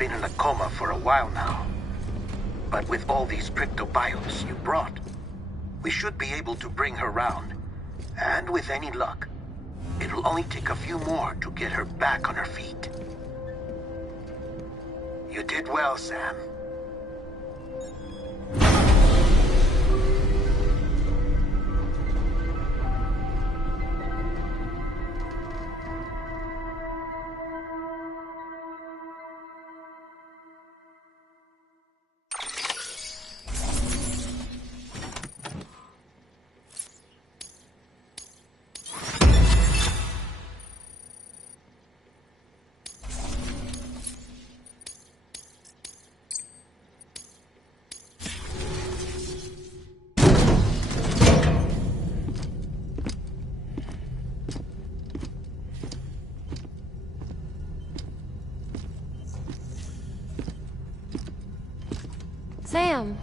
been in a coma for a while now. But with all these cryptobiotes you brought, we should be able to bring her round. And with any luck, it'll only take a few more to get her back on her feet. You did well, Sam. Sam!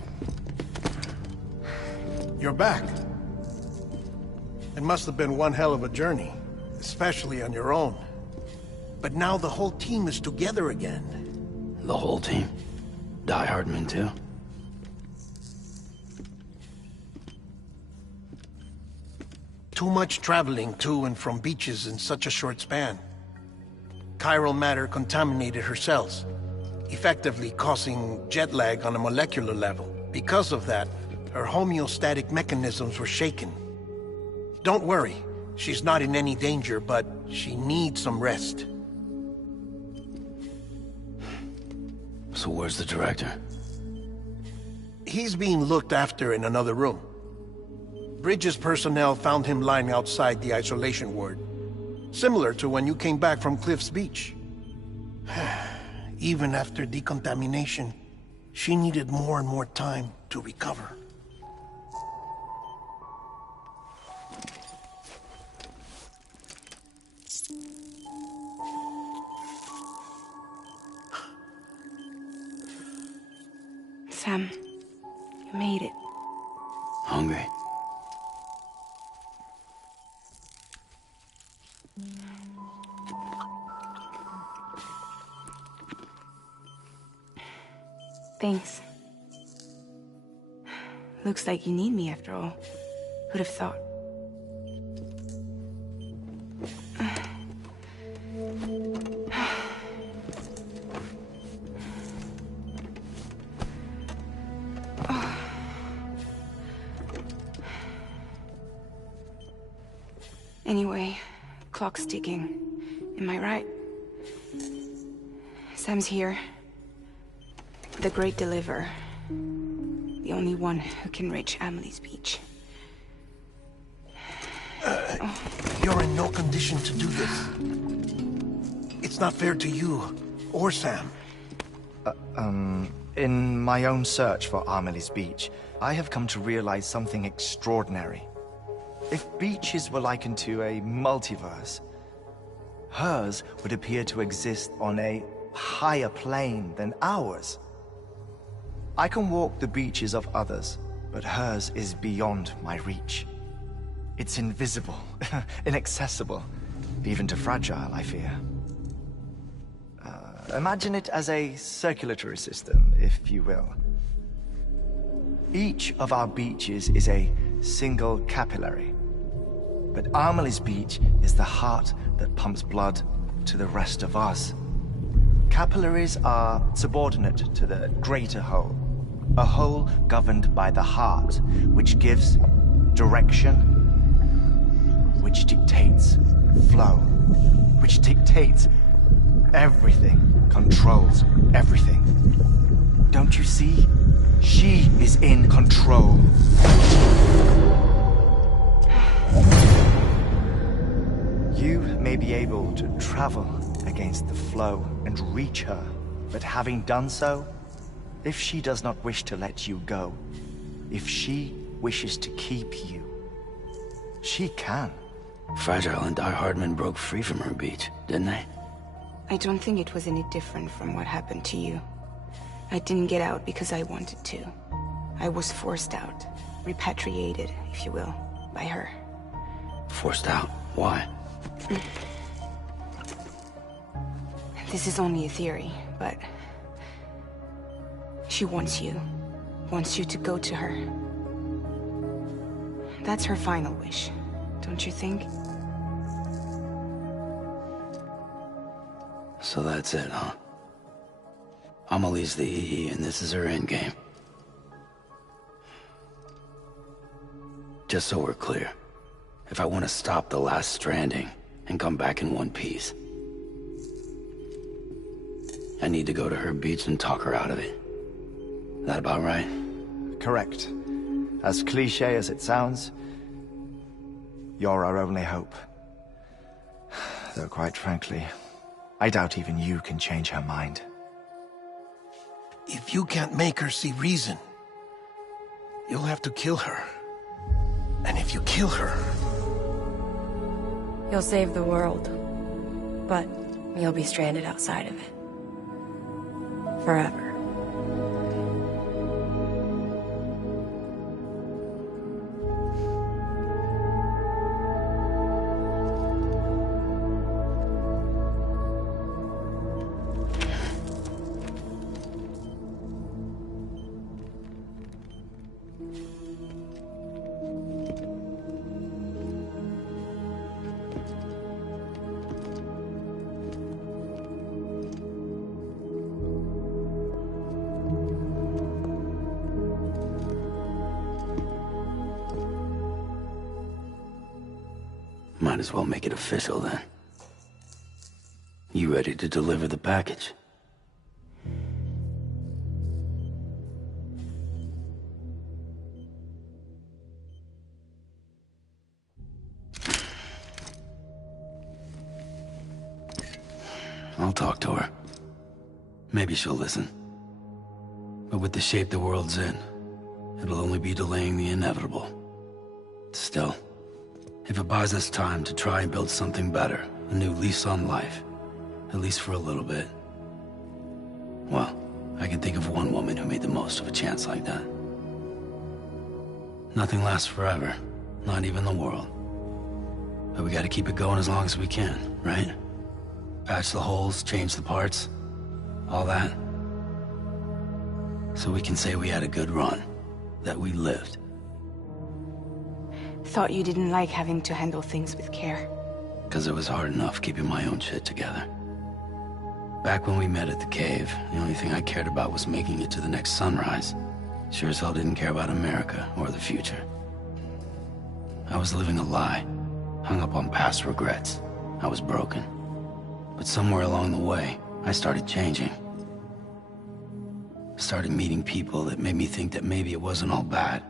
You're back. It must have been one hell of a journey, especially on your own. But now the whole team is together again. The whole team? Die Hardman too? Too much traveling to and from beaches in such a short span. Chiral matter contaminated her cells, effectively causing jet lag on a molecular level. Because of that, her homeostatic mechanisms were shaken. Don't worry, she's not in any danger, but she needs some rest. So where's the director? He's being looked after in another room. Bridges personnel found him lying outside the isolation ward. Similar to when you came back from Cliff's Beach. Even after decontamination, she needed more and more time to recover. Sam, you made it. Hungry? Thanks. Looks like you need me after all. Who'd have thought? Anyway, clock's ticking. Am I right? Sam's here. The Great Deliverer. The only one who can reach Amelie's Beach. You're in no condition to do this. It's not fair to you, or Sam. In my own search for Amelie's Beach, I have come to realize something extraordinary. If beaches were likened to a multiverse, hers would appear to exist on a higher plane than ours. I can walk the beaches of others, but hers is beyond my reach. It's invisible, inaccessible, even to fragile, I fear. Imagine it as a circulatory system, if you will. Each of our beaches is a single capillary, but Amelie's Beach is the heart that pumps blood to the rest of us. Capillaries are subordinate to the greater whole, a whole governed by the heart, which gives direction, which dictates flow, which dictates everything, controls everything. Don't you see? She is in control. You may be able to travel against the flow and reach her, but having done so, if she does not wish to let you go, if she wishes to keep you, she can. Fragile and Die Hardman broke free from her beach, didn't they? I don't think it was any different from what happened to you. I didn't get out because I wanted to. I was forced out. Repatriated, if you will, by her. Forced out? Why? This is only a theory, but She wants you. Wants you to go to her. That's her final wish, don't you think? So that's it, huh? Amelie's the EE, and this is her endgame. Just so we're clear, if I want to stop the last stranding and come back in one piece, I need to go to her beach and talk her out of it. That about right? Correct. As cliché as it sounds, you're our only hope. Though quite frankly, I doubt even you can change her mind. If you can't make her see reason, you'll have to kill her. And if you kill her... You'll save the world, but you'll be stranded outside of it. Forever. Might as well make it official then. You ready to deliver the package? I'll talk to her. Maybe she'll listen. But with the shape the world's in, it'll only be delaying the inevitable. Still, if it buys us time to try and build something better, a new lease on life, at least for a little bit, well, I can think of one woman who made the most of a chance like that. Nothing lasts forever, not even the world. But we gotta keep it going as long as we can, right? Patch the holes, change the parts, all that. So we can say we had a good run, that we lived. Thought you didn't like having to handle things with care. Because it was hard enough keeping my own shit together. Back when we met at the cave, the only thing I cared about was making it to the next sunrise. Sure as hell didn't care about America or the future. I was living a lie, hung up on past regrets. I was broken. But somewhere along the way, I started changing. Started meeting people that made me think that maybe it wasn't all bad.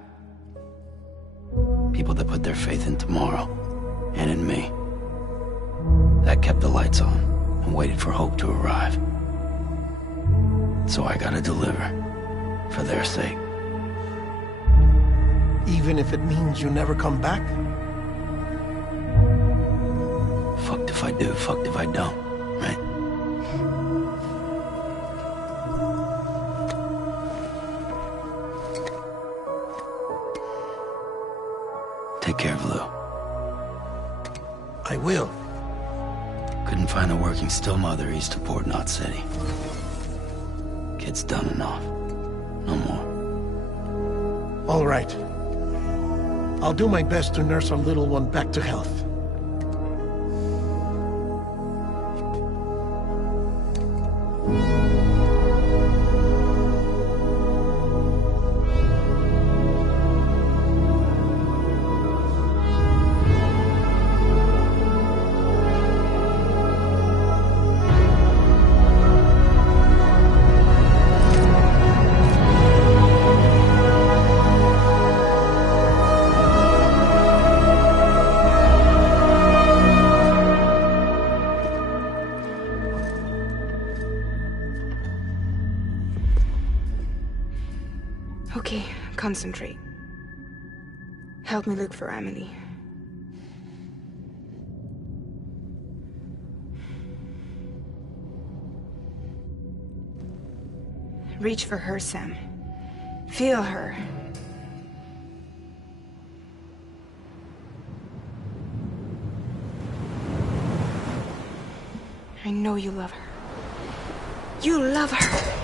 People that put their faith in tomorrow, and in me. That kept the lights on, and waited for hope to arrive. So I gotta deliver, for their sake. Even if it means you never come back? Fucked if I do, fucked if I don't, right? Take care of Lou. I will. Couldn't find a working still mother east of Port Knot City. Kid's done and off. No more. All right. I'll do my best to nurse our little one back to health. Okay, concentrate. Help me look for Amelie. Reach for her, Sam. Feel her. I know you love her. You love her!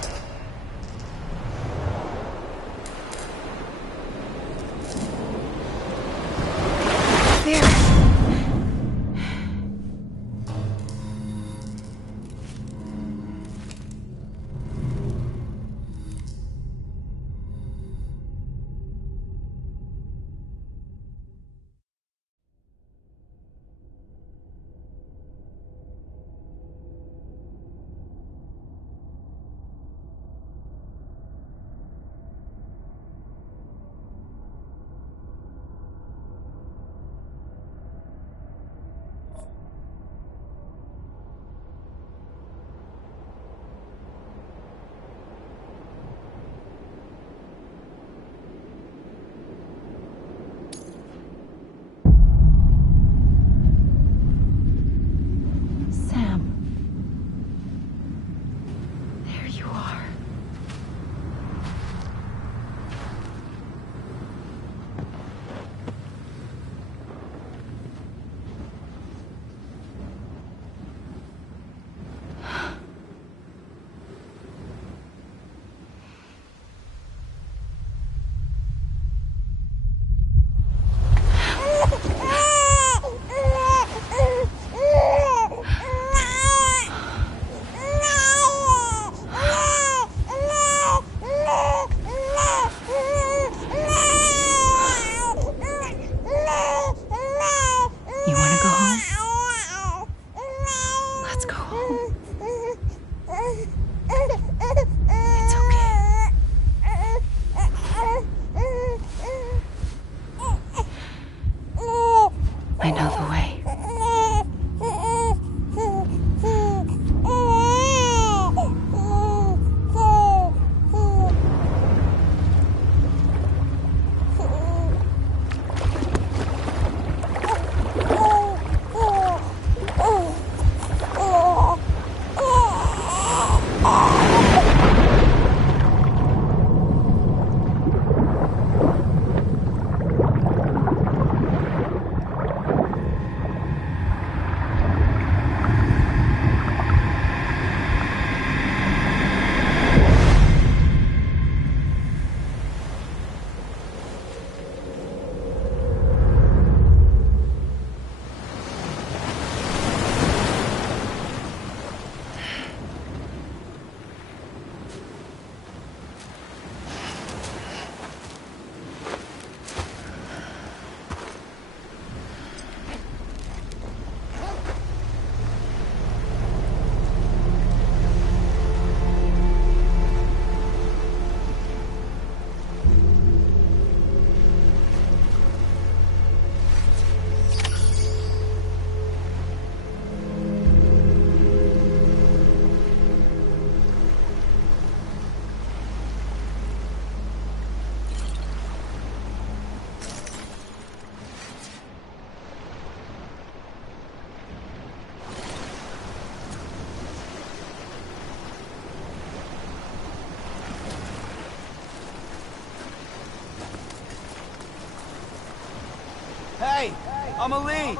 Hey, Amelie!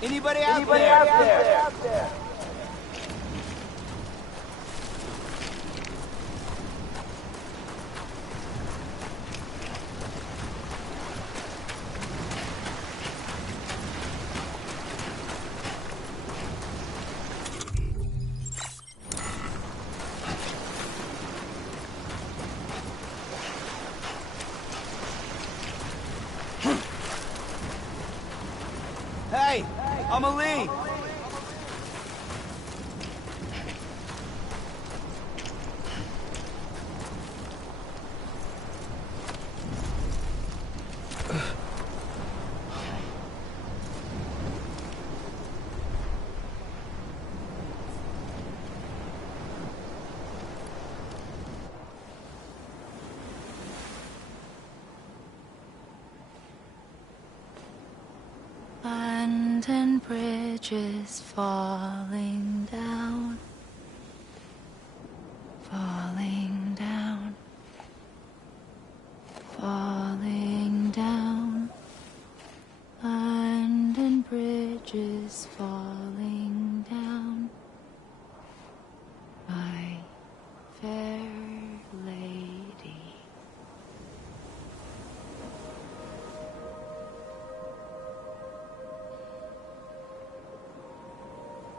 Anybody out there? Hey, Amelie! London Bridge is falling down, falling down, falling down. London Bridge is falling down, my fair lady.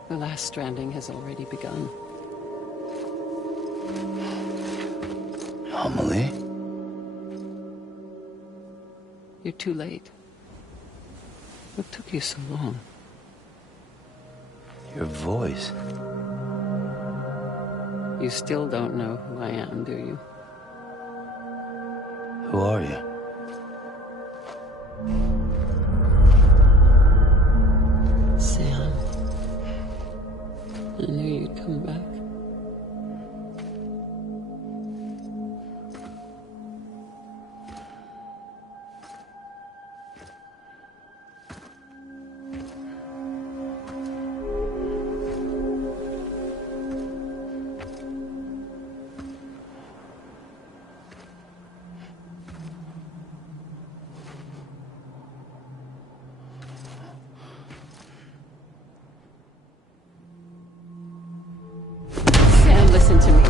The last stranding has already begun. Amelie? You're too late. What took you so long? Your voice. You still don't know who I am, do you? Who are you? Sam. I knew you'd come back. Sam, listen to me.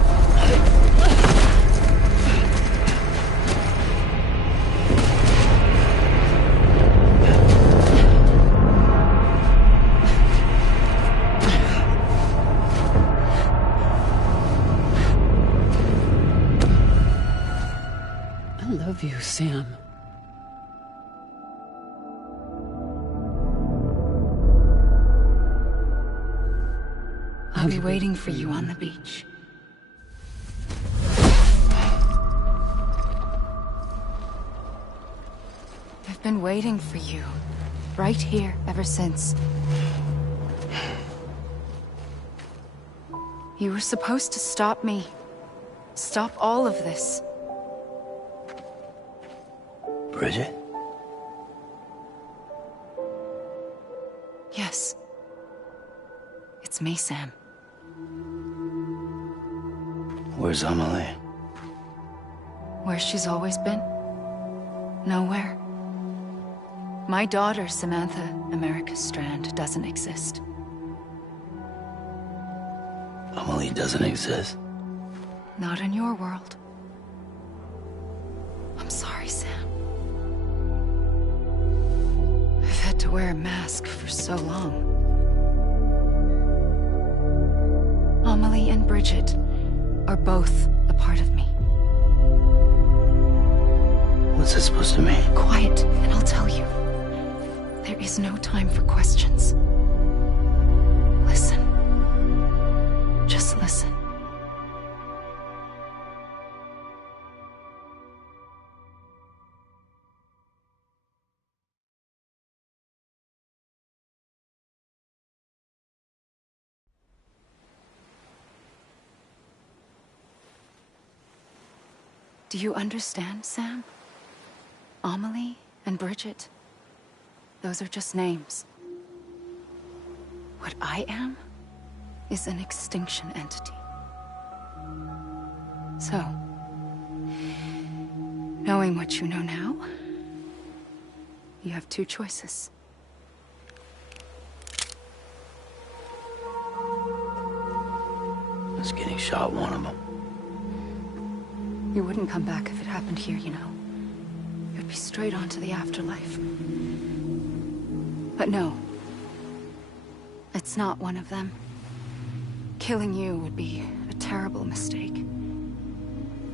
I love you, Sam. I'll be waiting for you on the beach. I've been waiting for you, right here, ever since. You were supposed to stop me. Stop all of this. Bridget? Yes. It's me, Sam. Where's Amelie? Where she's always been. Nowhere. My daughter, Samantha America Strand, doesn't exist. Amelie doesn't exist. Not in your world. I'm sorry, Sam. I've had to wear a mask for so long. Amelie and Bridget are both a part of me. What's this supposed to mean? Quiet, and I'll tell you. There is no time for questions. Listen. Just listen. Do you understand, Sam? Amelie and Bridget, those are just names. What I am is an extinction entity. So, Knowing what you know now, you have two choices. Us getting shot, one of them. You wouldn't come back if it happened here, you know. You'd be straight on to the afterlife. But no. It's not one of them. Killing you would be a terrible mistake.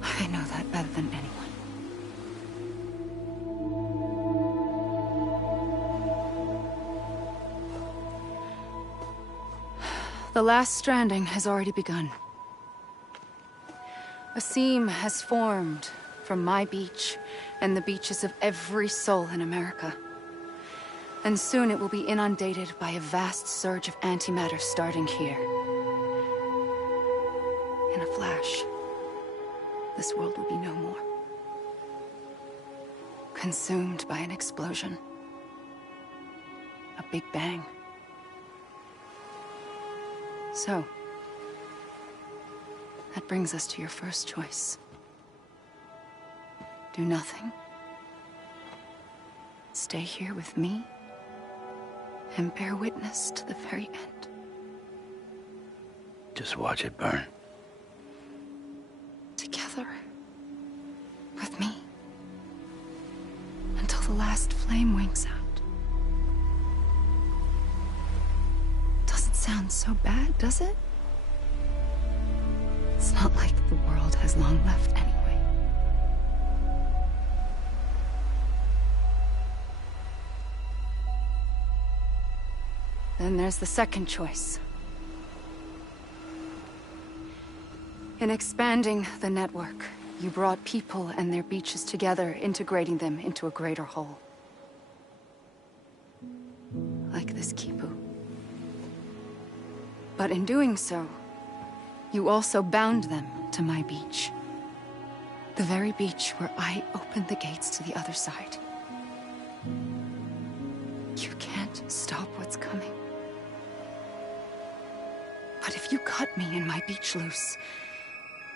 I know that better than anyone. The last stranding has already begun. A seam has formed from my beach and the beaches of every soul in America. And soon it will be inundated by a vast surge of antimatter starting here. In a flash, this world will be no more. Consumed by an explosion. A big bang. So, that brings us to your first choice. Do nothing. Stay here with me and bear witness to the very end. Just watch it burn. Together. With me. Until the last flame winks out. Doesn't sound so bad, does it? It's not like the world has long left anyway. Then there's the second choice. In expanding the network, you brought people and their beaches together, integrating them into a greater whole. Like this Kipu. But in doing so, you also bound them to my beach. The very beach where I opened the gates to the other side. You can't stop what's coming. But if you cut me and my beach loose,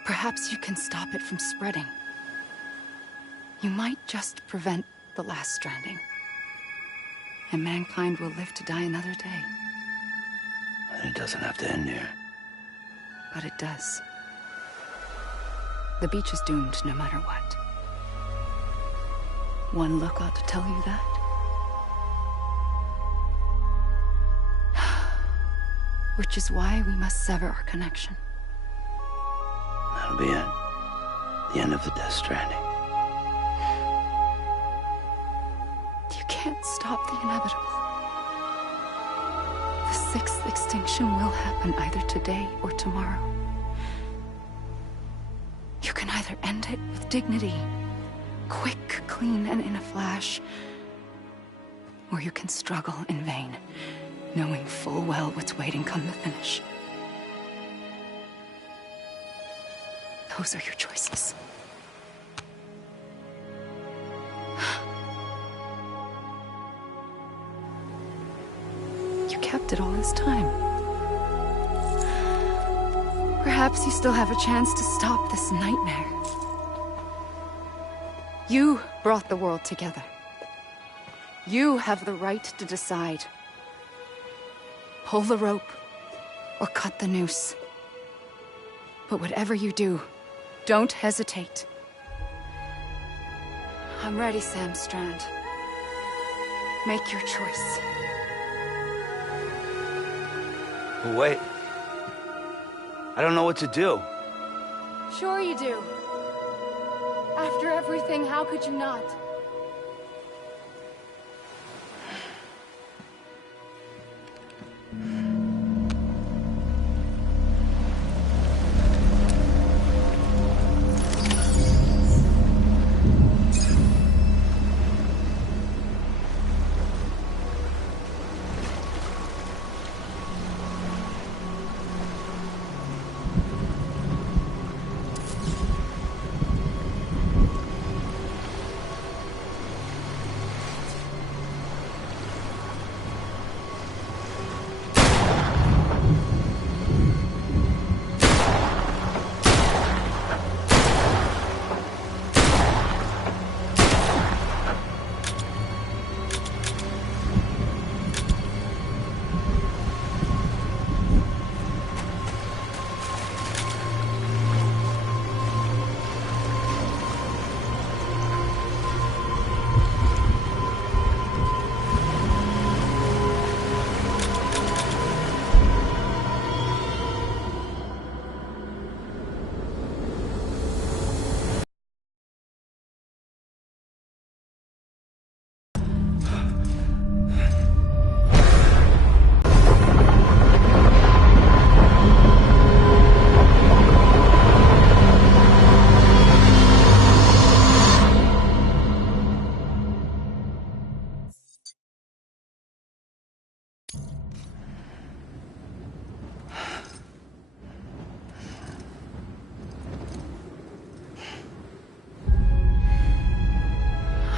perhaps you can stop it from spreading. You might just prevent the last stranding. And mankind will live to die another day. And it doesn't have to end here. But it does. The beach is doomed no matter what. One look ought to tell you that. Which is why we must sever our connection. That'll be it. The end of the Death Stranding. You can't stop the inevitable. The sixth extinction will happen either today or tomorrow. You can either end it with dignity, quick, clean, and in a flash, or you can struggle in vain, knowing full well what's waiting come the finish. Those are your choices. You kept it all this time. Perhaps you still have a chance to stop this nightmare. You brought the world together. You have the right to decide. Pull the rope, or cut the noose. But whatever you do, don't hesitate. I'm ready, Sam Strand. Make your choice. But wait. I don't know what to do. Sure you do. After everything, how could you not?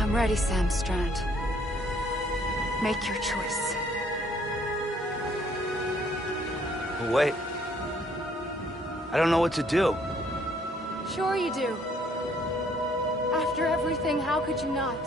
I'm ready, Sam Strand. Make your choice. But wait. I don't know what to do. Sure you do. After everything, how could you not?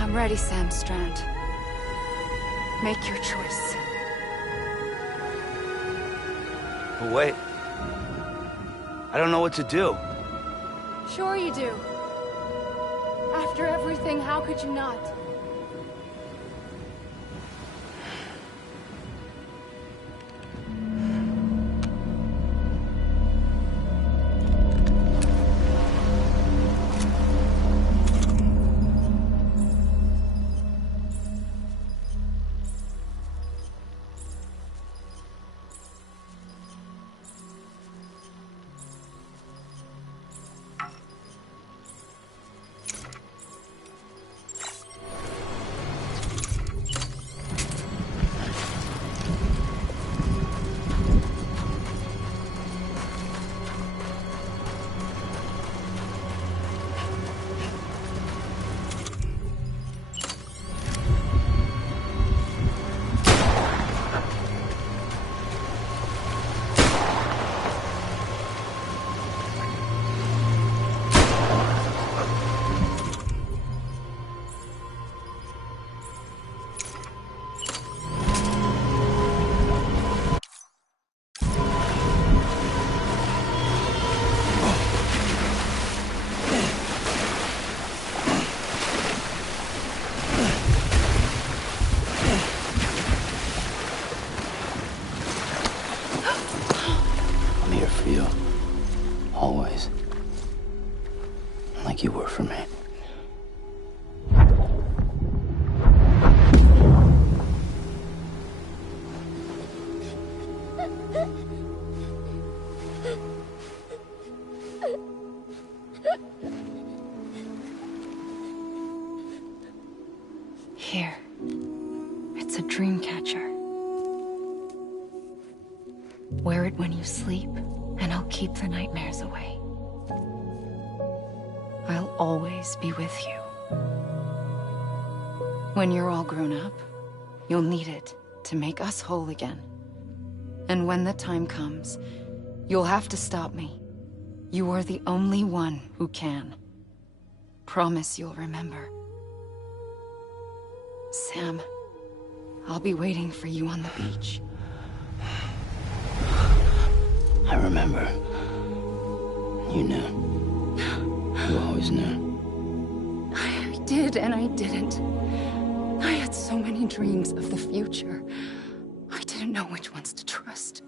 I'm ready, Sam Strand. Make your choice. But wait. I don't know what to do. Sure you do. After everything, how could you not? I'm here for you. Always. Like you were for me. Here. It's a dream catcher. Wear it when you sleep, and I'll keep the nightmares away. I'll always be with you. When you're all grown up, you'll need it to make us whole again. And when the time comes, you'll have to stop me. You are the only one who can. Promise you'll remember. Sam, I'll be waiting for you on the beach. I remember. You knew. You always knew. I did and I didn't. I had so many many dreams of the future. I didn't know which ones to trust.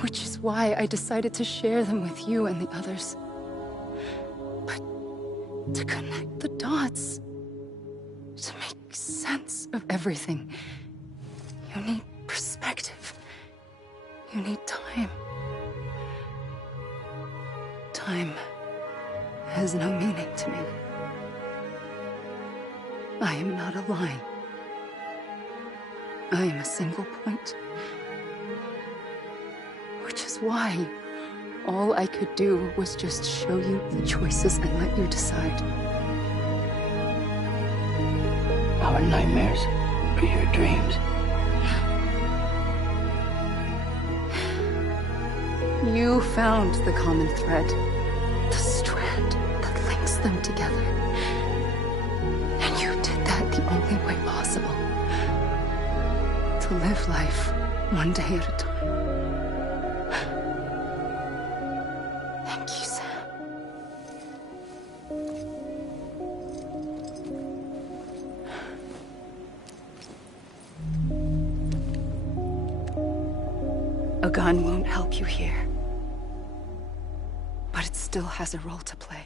Which is why I decided to share them with you and the others. But to connect the dots, to make sense of everything, you need perspective. You need time. Time has no meaning to me. I am not a line. I am a single point. Which is why all I could do was just show you the choices and let you decide. Our nightmares are your dreams. You found the common thread, the strand that links them together. And you did that the only way possible. To live life one day at a time. Thank you, Sam. A gun won't help you here. But it still has a role to play.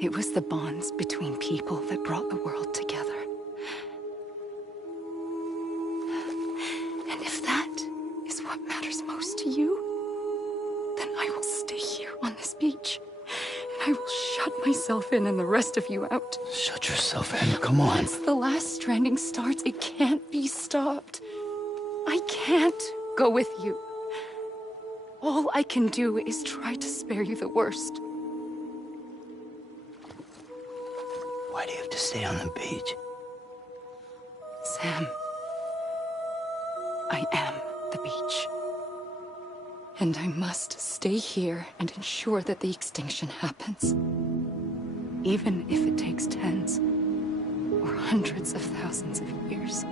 It was the bonds between people that brought the world together. And if that is what matters most to you, then I will stay here on this beach. And I will shut myself in and the rest of you out. Shut yourself in, come on. Once the last stranding starts, it can't be stopped. I can't go with you. All I can do is try to spare you the worst. Why do you have to stay on the beach? Sam, I am the beach. And I must stay here and ensure that the extinction happens. Even if it takes tens or hundreds of thousands of years.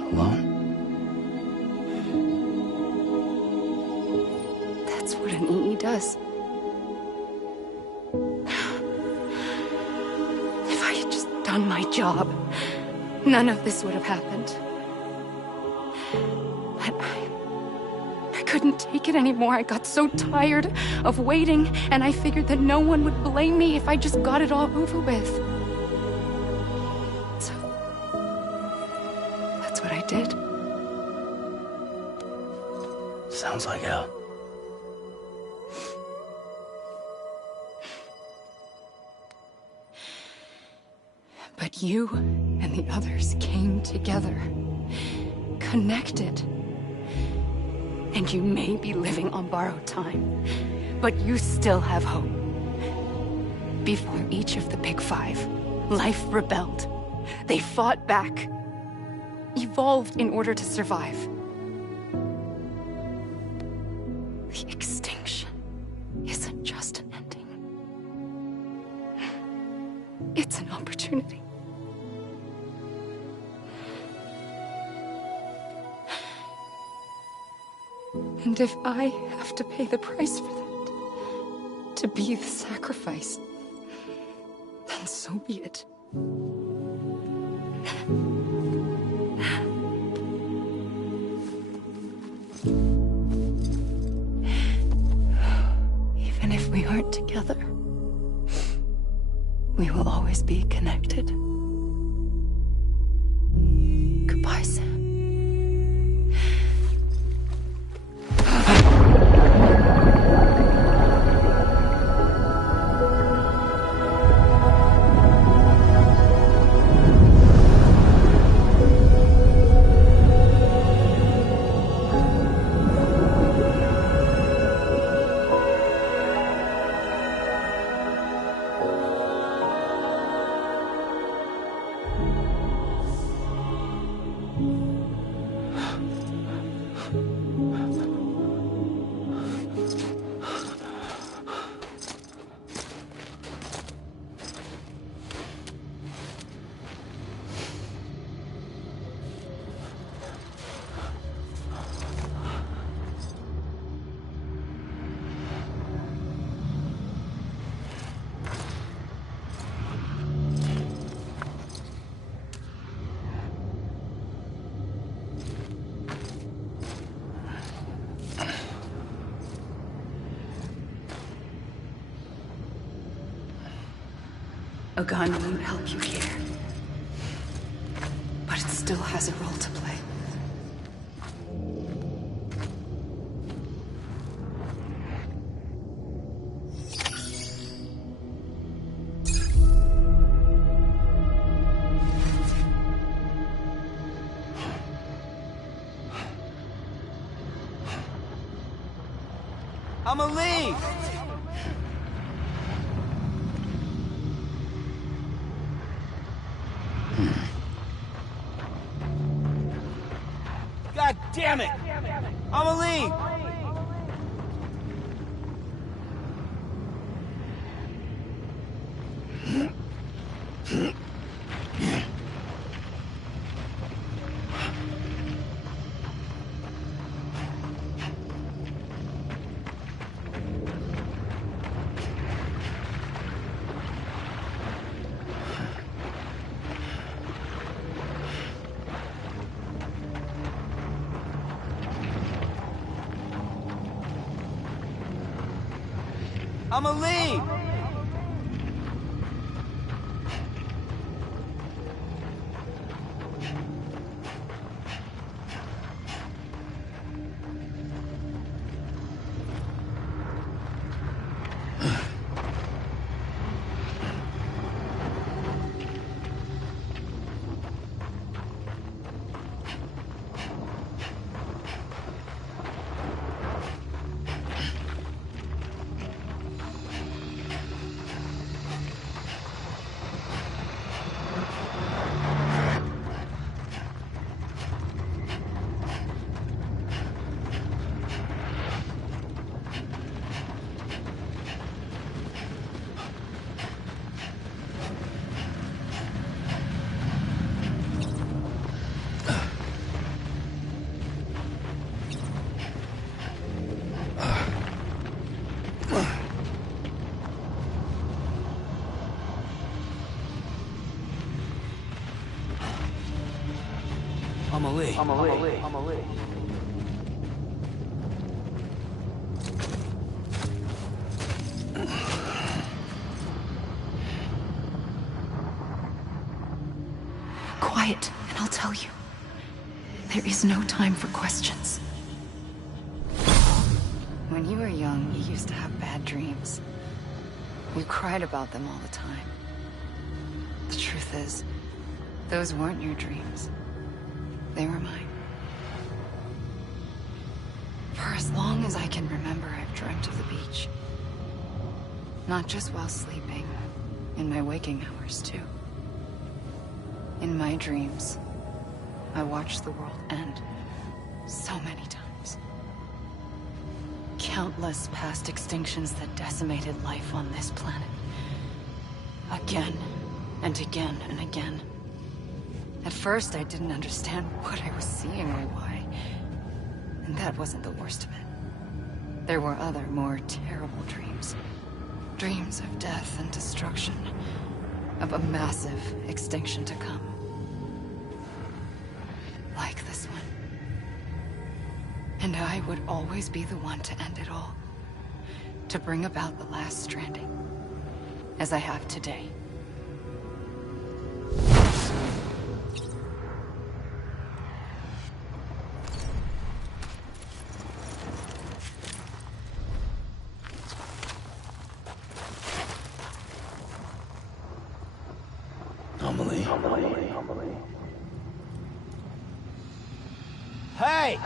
Alone? That's what an EE does. If I had just done my job, none of this would have happened. But I couldn't take it anymore. I got so tired of waiting, and I figured that no one would blame me if I just got it all over with. So, that's what I did. Sounds like hell. But you and the others came together, connected. And you may be living on borrowed time, but you still have hope. Before each of the Big Five, life rebelled. They fought back, evolved in order to survive. The extinction isn't just an ending. It's an opportunity. And if I have to pay the price for that, to be the sacrifice, then so be it. Even if we aren't together, we will always be connected. Goodbye, Sam. A gun won't help you here. But it still has a role to play. Amelie! God damn it! Amelie! Amelie! Amelie. Quiet, and I'll tell you. There is no time for questions. When you were young, you used to have bad dreams. You cried about them all the time. The truth is, those weren't your dreams. They were mine. For as long as I can remember, I've dreamt of the beach. Not just while sleeping, in my waking hours too. In my dreams, I watched the world end so many times. Countless past extinctions that decimated life on this planet. Again, and again, and again. At first, I didn't understand what I was seeing or why. And that wasn't the worst of it. There were other, more terrible dreams. Dreams of death and destruction. Of a massive extinction to come. Like this one. And I would always be the one to end it all. To bring about the last stranding. As I have today. Amelie. Hey!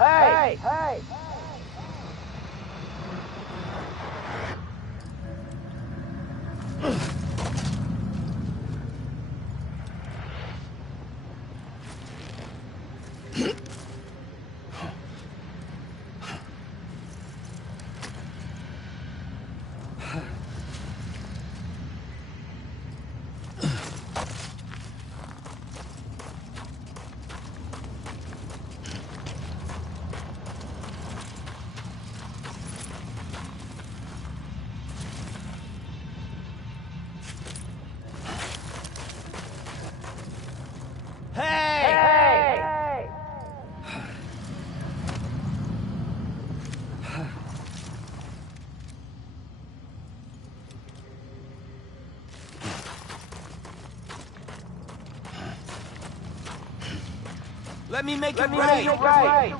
Let me make it right.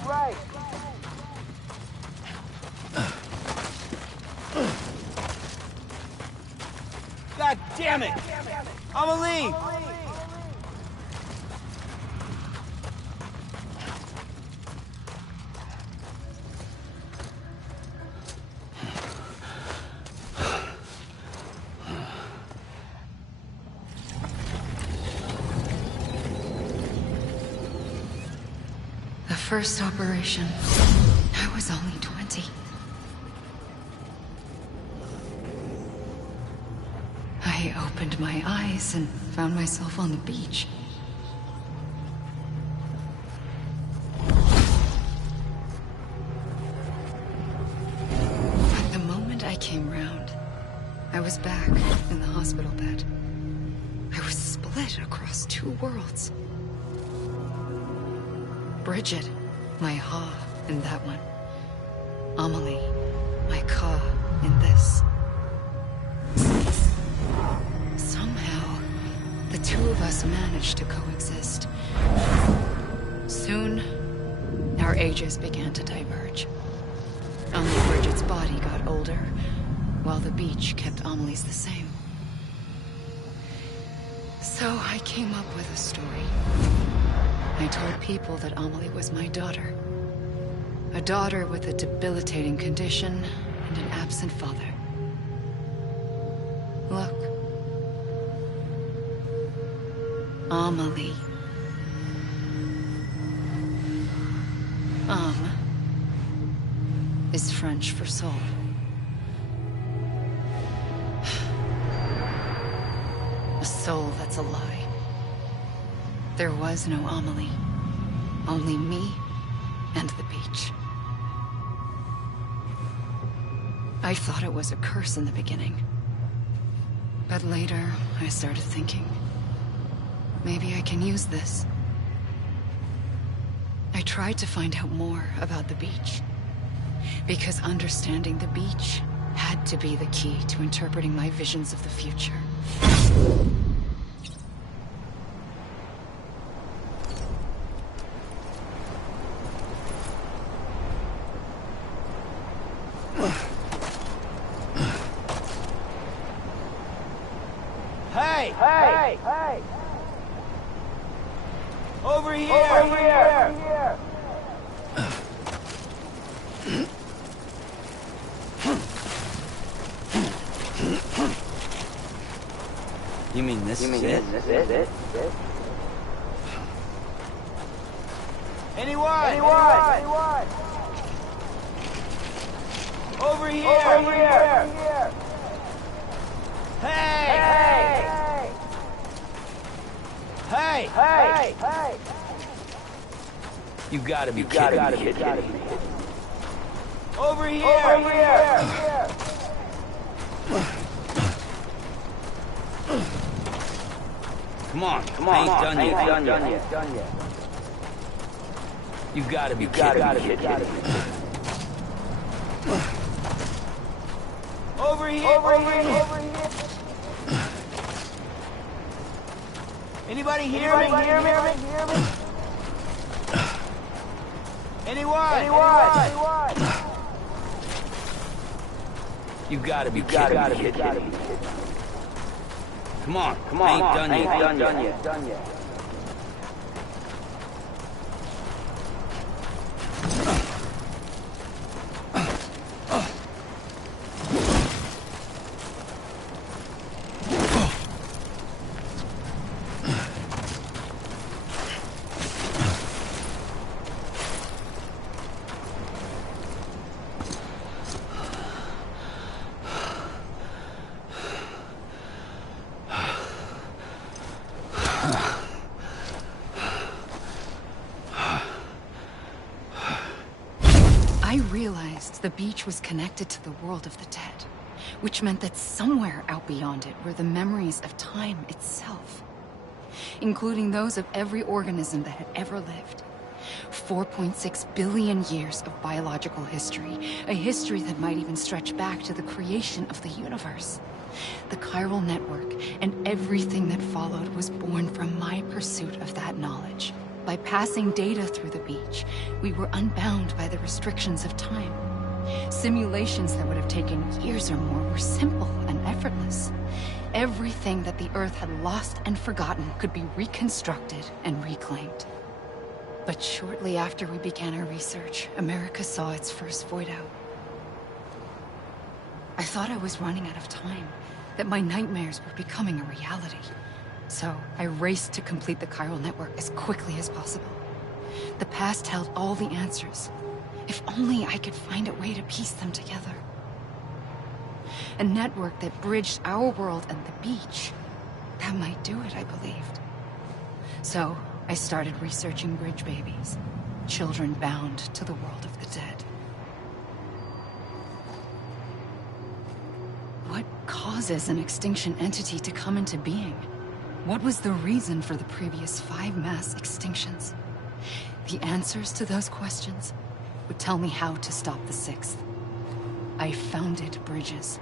God damn it! Amelie! The first operation, I was only 20. I opened my eyes and found myself on the beach. But the moment I came round, I was back in the hospital bed. I was split across two worlds. Bridget, my Ha in that one. Amelie, my Ka in this. Somehow, the two of us managed to coexist. Soon, our ages began to diverge. Only Bridget's body got older, while the beach kept Amelie's the same. So I came up with a story. I told people that Amelie was my daughter. A daughter with a debilitating condition and an absent father. Look. Amelie. Is French for soul. A soul that's a lie. There was no Amelie. Only me and the beach. I thought it was a curse in the beginning. But later, I started thinking, maybe I can use this. I tried to find out more about the beach. Because understanding the beach had to be the key to interpreting my visions of the future. Hey! Over here! You mean this is it? Anyone? Over here! Hey! You gotta be kidding me. Over here! Come on, I ain't done yet. You gotta be kidding me. Over here! Anybody hear me? Anyone? You gotta be kidding me. Come on, I ain't done yet. I realized the beach was connected to the world of the dead, which meant that somewhere out beyond it were the memories of time itself, including those of every organism that had ever lived. 4.6 billion years of biological history, a history that might even stretch back to the creation of the universe. The chiral network and everything that followed was born from my pursuit of that knowledge. By passing data through the beach, we were unbound by the restrictions of time. Simulations that would have taken years or more were simple and effortless. Everything that the Earth had lost and forgotten could be reconstructed and reclaimed. But shortly after we began our research, America saw its first void out. I thought I was running out of time, that my nightmares were becoming a reality. So I raced to complete the chiral network as quickly as possible. The past held all the answers. If only I could find a way to piece them together. A network that bridged our world and the beach. That might do it, I believed. So I started researching bridge babies, children bound to the world of the dead. What causes an extinction entity to come into being? What was the reason for the previous 5 mass extinctions? The answers to those questions would tell me how to stop the 6th. I founded bridges,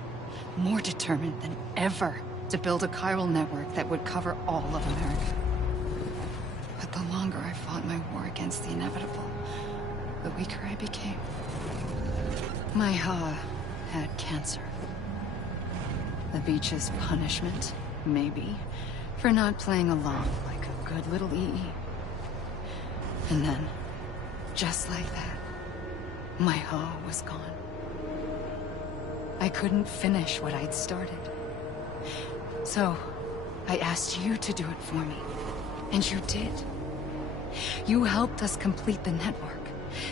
more determined than ever to build a chiral network that would cover all of America. But the longer I fought my war against the inevitable, the weaker I became. My Ha had cancer. The beach's punishment, maybe, for not playing along like a good little EE. And then, just like that, my Ha was gone. I couldn't finish what I'd started. So, I asked you to do it for me. And you did. You helped us complete the network.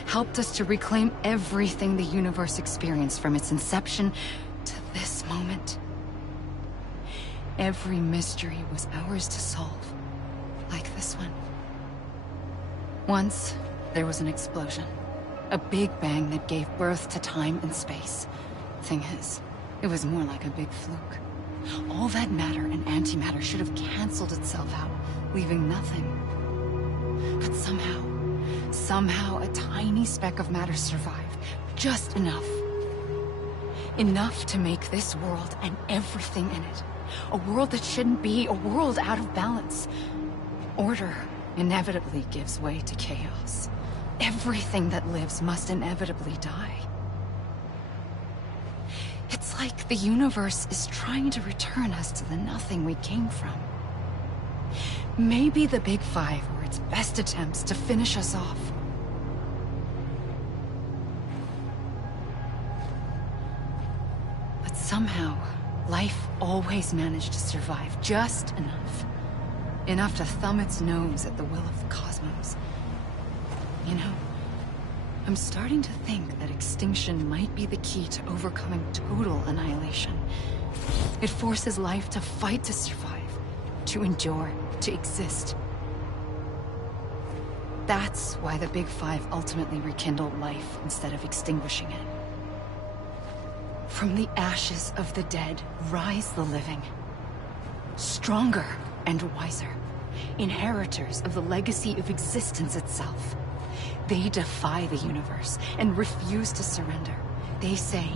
Helped us to reclaim everything the universe experienced from its inception to this moment. Every mystery was ours to solve, like this one. Once, there was an explosion. A big bang that gave birth to time and space. Thing is, it was more like a big fluke. All that matter and antimatter should have canceled itself out, leaving nothing. But somehow a tiny speck of matter survived. Just enough. Enough to make this world and everything in it. A world that shouldn't be, a world out of balance. Order inevitably gives way to chaos. Everything that lives must inevitably die. It's like the universe is trying to return us to the nothing we came from. Maybe the Big Five were its best attempts to finish us off. But somehow, life always managed to survive just enough. Enough to thumb its nose at the will of the cosmos. You know, I'm starting to think that extinction might be the key to overcoming total annihilation. It forces life to fight to survive, to endure, to exist. That's why the Big Five ultimately rekindled life instead of extinguishing it. From the ashes of the dead rise the living. Stronger and wiser. Inheritors of the legacy of existence itself. They defy the universe and refuse to surrender. They say,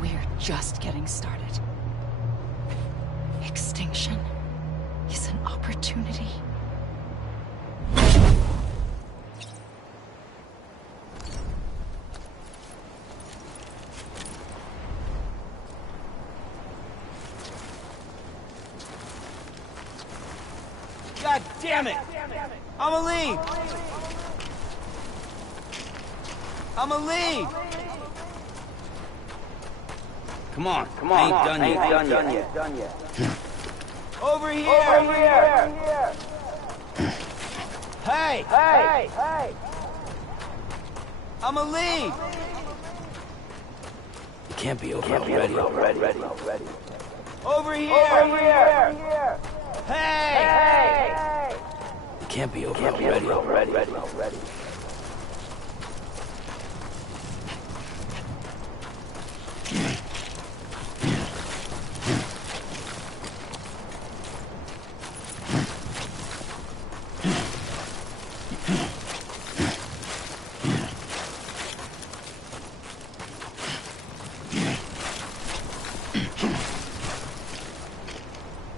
we're just getting started. Extinction is an opportunity. God damn it! Amelie! Amelie! Come on, I ain't done yet. Over here! Hey! Amelie! It can't be over already. Over here! Hey! It can't be over already.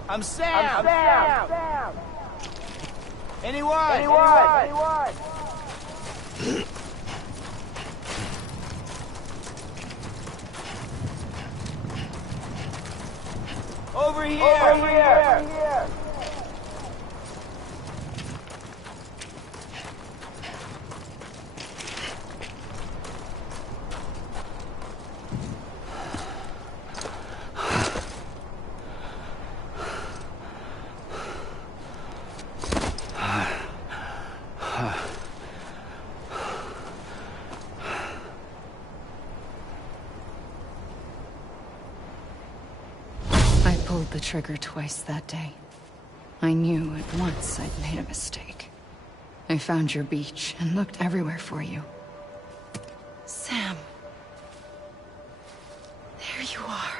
I'm Sam! Anyone? Over here! I pulled the trigger twice that day. I knew at once I'd made a mistake. I found your beach and looked everywhere for you. Sam. There you are.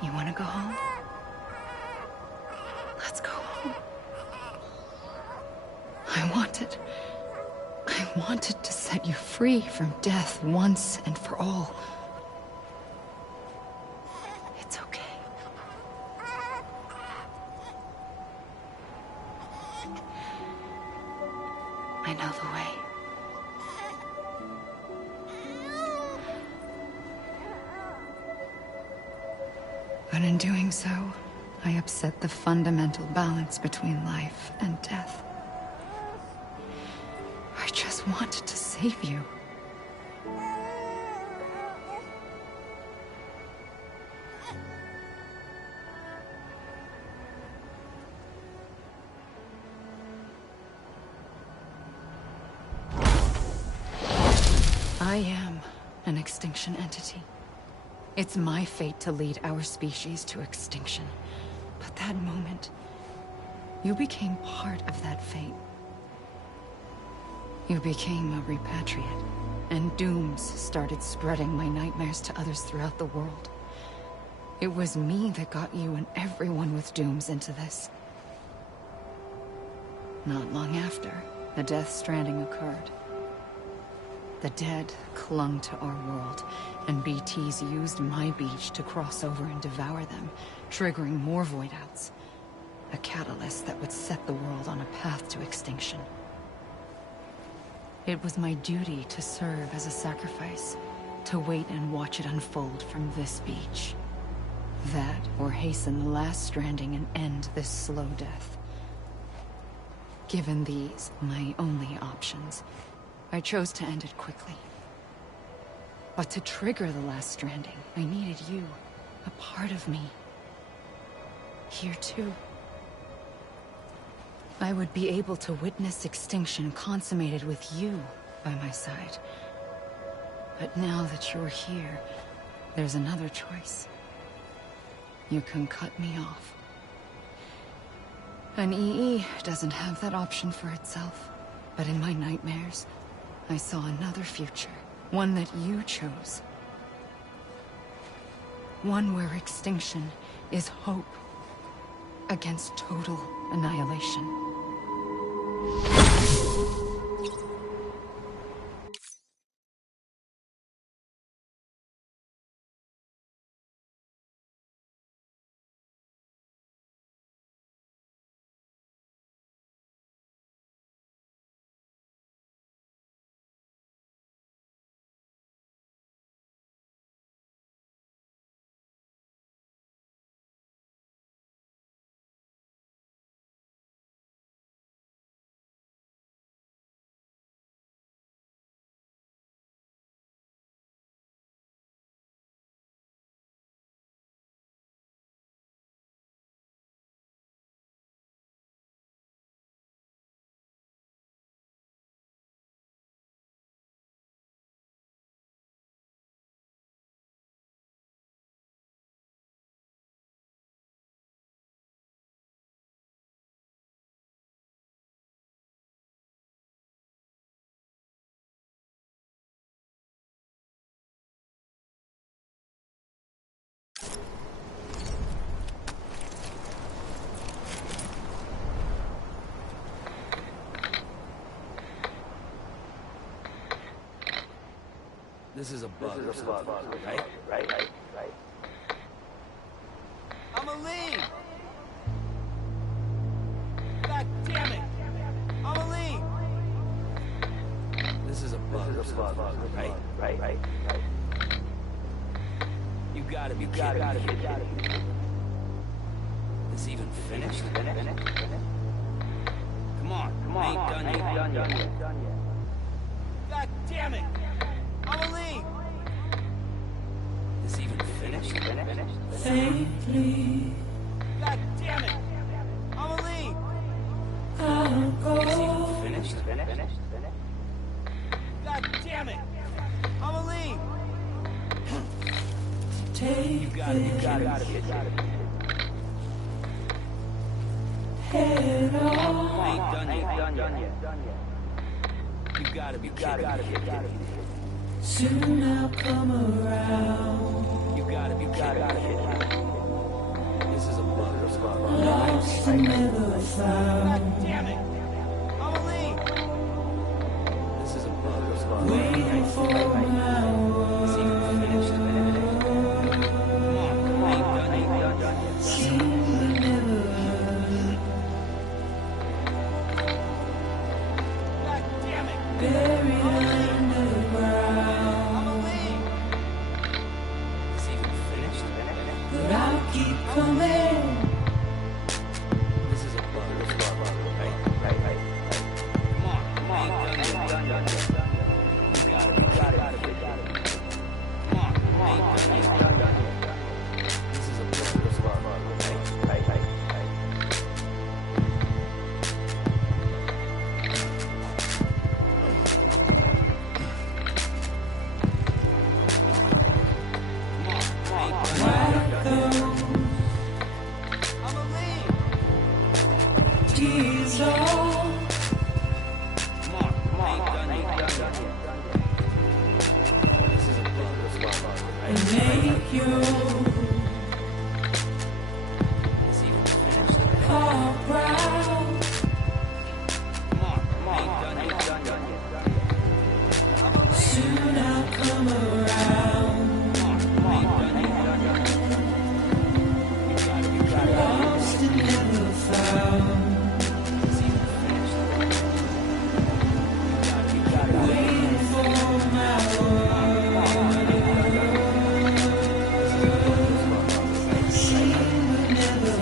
You want to go home? Let's go home. I wanted to set you free from death once and for all. It's okay. I know the way. But in doing so, I upset the fundamental balance between life and death. I just wanted to save you. I am an extinction entity. It's my fate to lead our species to extinction. But that moment, you became part of that fate. You became a repatriate, and dooms started spreading my nightmares to others throughout the world. It was me that got you and everyone with dooms into this. Not long after, the Death Stranding occurred. The dead clung to our world, and BTs used my beach to cross over and devour them, triggering more void outs. A catalyst that would set the world on a path to extinction. It was my duty to serve as a sacrifice, to wait and watch it unfold from this beach. That, or hasten the last stranding and end this slow death. Given these, my only options, I chose to end it quickly. But to trigger the last stranding, I needed you, a part of me. Here too. I would be able to witness extinction consummated with you by my side. But now that you're here, there's another choice. You can cut me off. An EE doesn't have that option for itself. But in my nightmares, I saw another future. One that you chose. One where extinction is hope against total annihilation. This is a bug or something, right? Amelie! God damn it! Amelie! This is a bug or something, right? You gotta be kidding me. This even finished? Come on, ain't done yet. God damn it! Amelie! This even finished? Faintly, God damn it! Amelie! I'll This go. even finished? God damn it! Amelie! Take You gotta be kidding me. head off. Ain't done yet. You gotta be kidding me. Soon I'll come around. You gotta be kidding me. This is a bug or something. Lost and never found. Damn it! Amelie! This is a bug or something. Waiting for my This even finished? Come on, ain't done yet. seem to never God damn it! buried underground. Amelie! This even finished? But I'll keep coming. This is a bug or something, right? Come on, ain't done yet. You gotta be kidding me. Come on, ain't done yet. This is a bug or something, right? Tears all and make your heart proud. Soon I'll come around. Lost and never found. Waiting for my word. Seem to never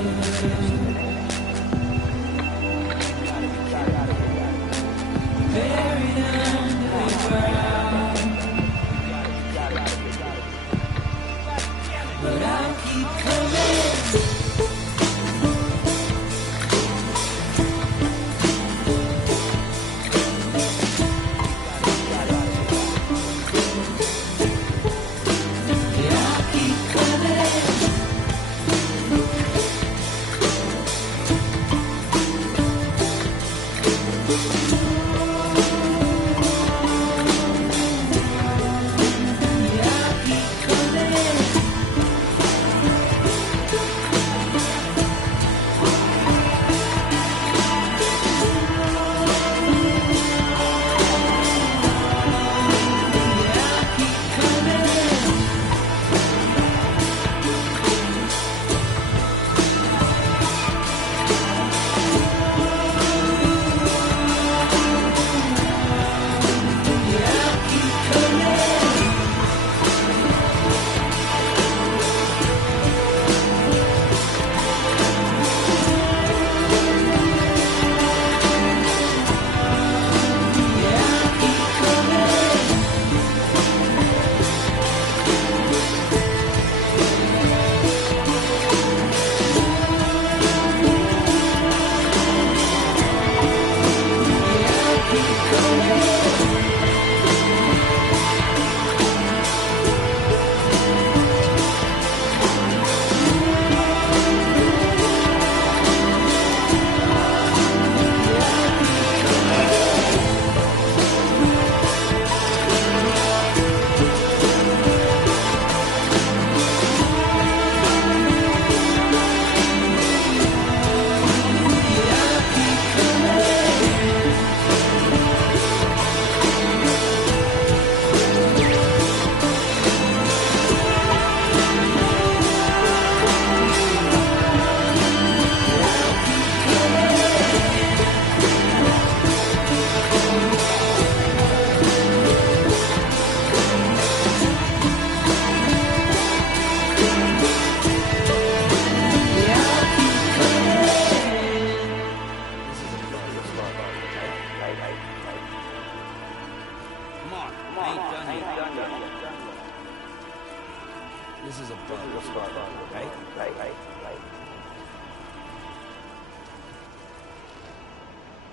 buried underground. But I'll keep coming. Yeah, I'll keep coming.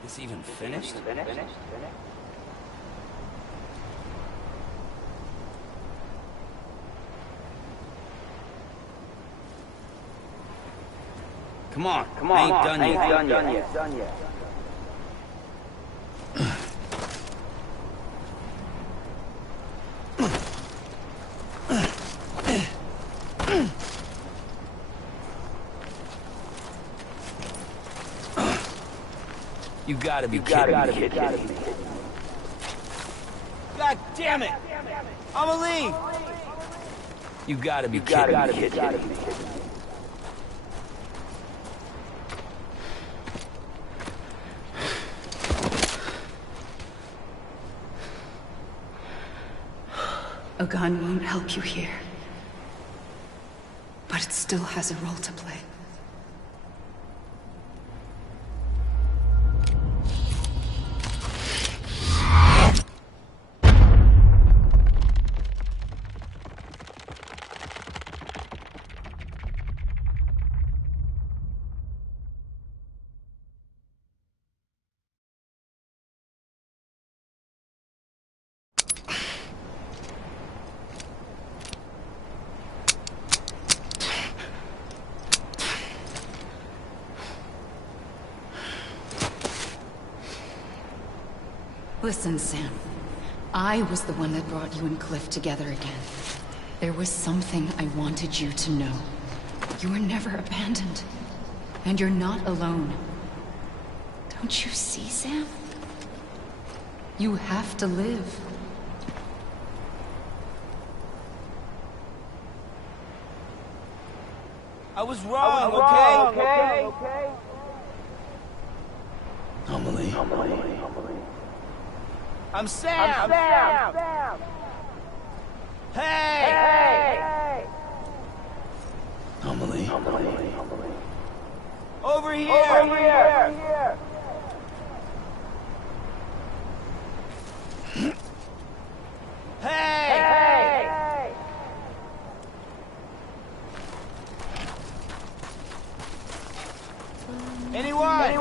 This even finished? Come on, I ain't done yet. You gotta be kidding me. God damn it! Amelie! You gotta be kidding me. A gun won't help you here. But it still has a role to play. Listen, Sam. I was the one that brought you and Cliff together again. There was something I wanted you to know. You were never abandoned. And you're not alone. Don't you see, Sam? You have to live. I was wrong, okay? Amelie. I'm Sam! Hey! Amelie. Over here! Hey! Anyone?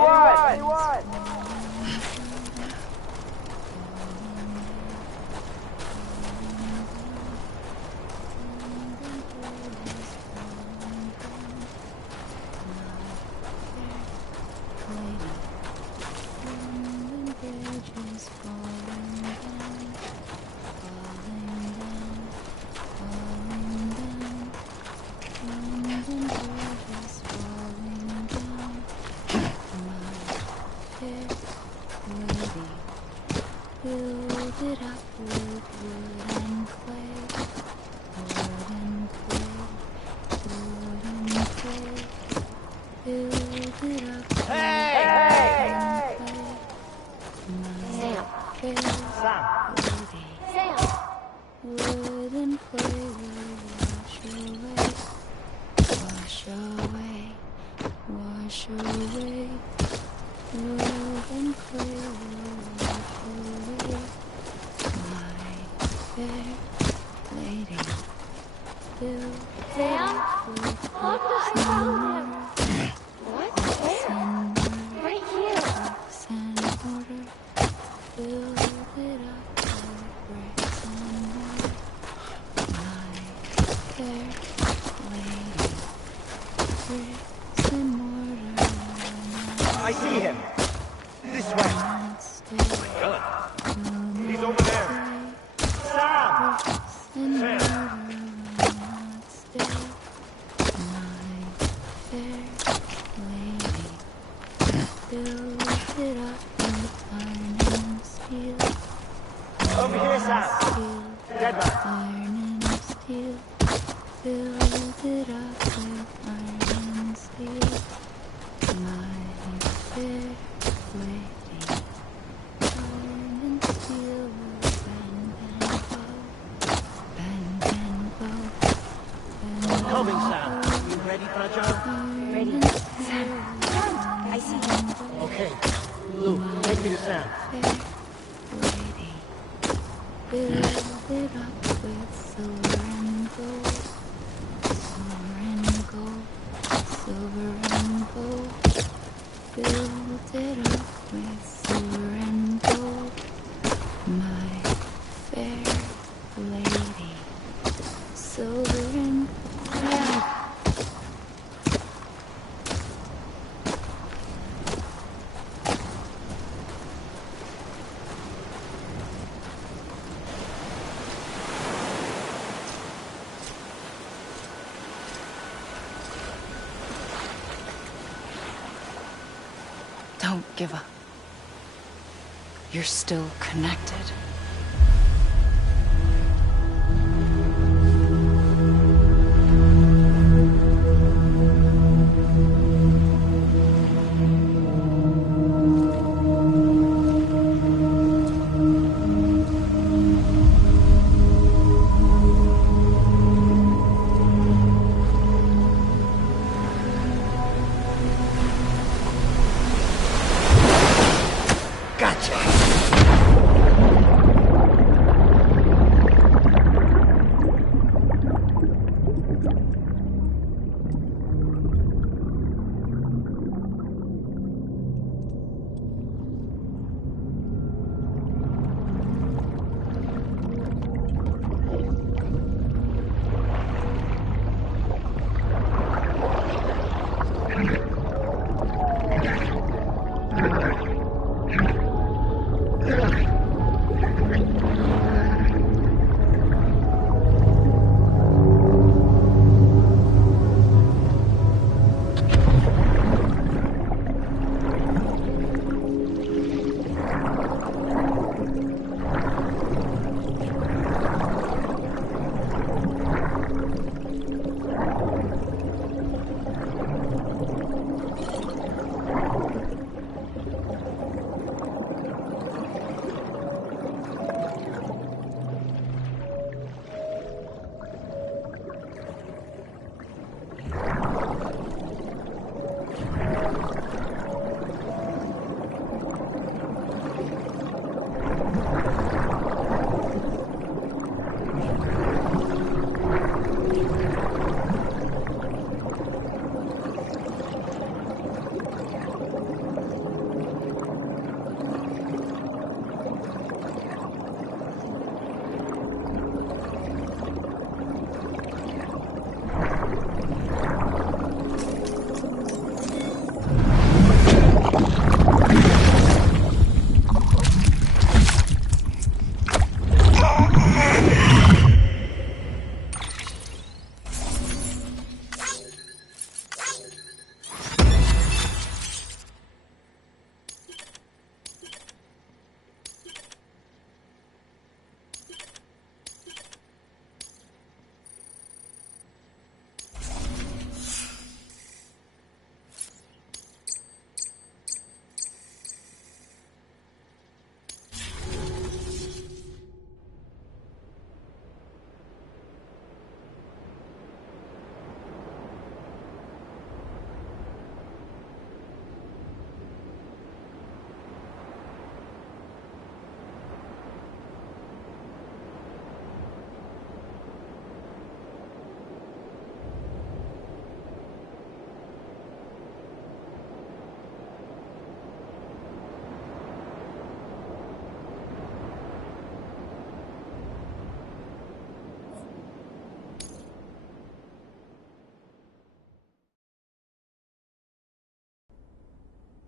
I see him. This way. He's over there. Sam! Over here, Sam. Dead man. Build it up with iron and steel. My fair lady, iron and steel, bend and bow. Coming, Sam. You ready, Fragile? Ready. Sam, I see you. Okay. Luke, take me to Sam. Lady, build it up with silver and gold. Silver and gold, build it up with Don't give up. You're still connected.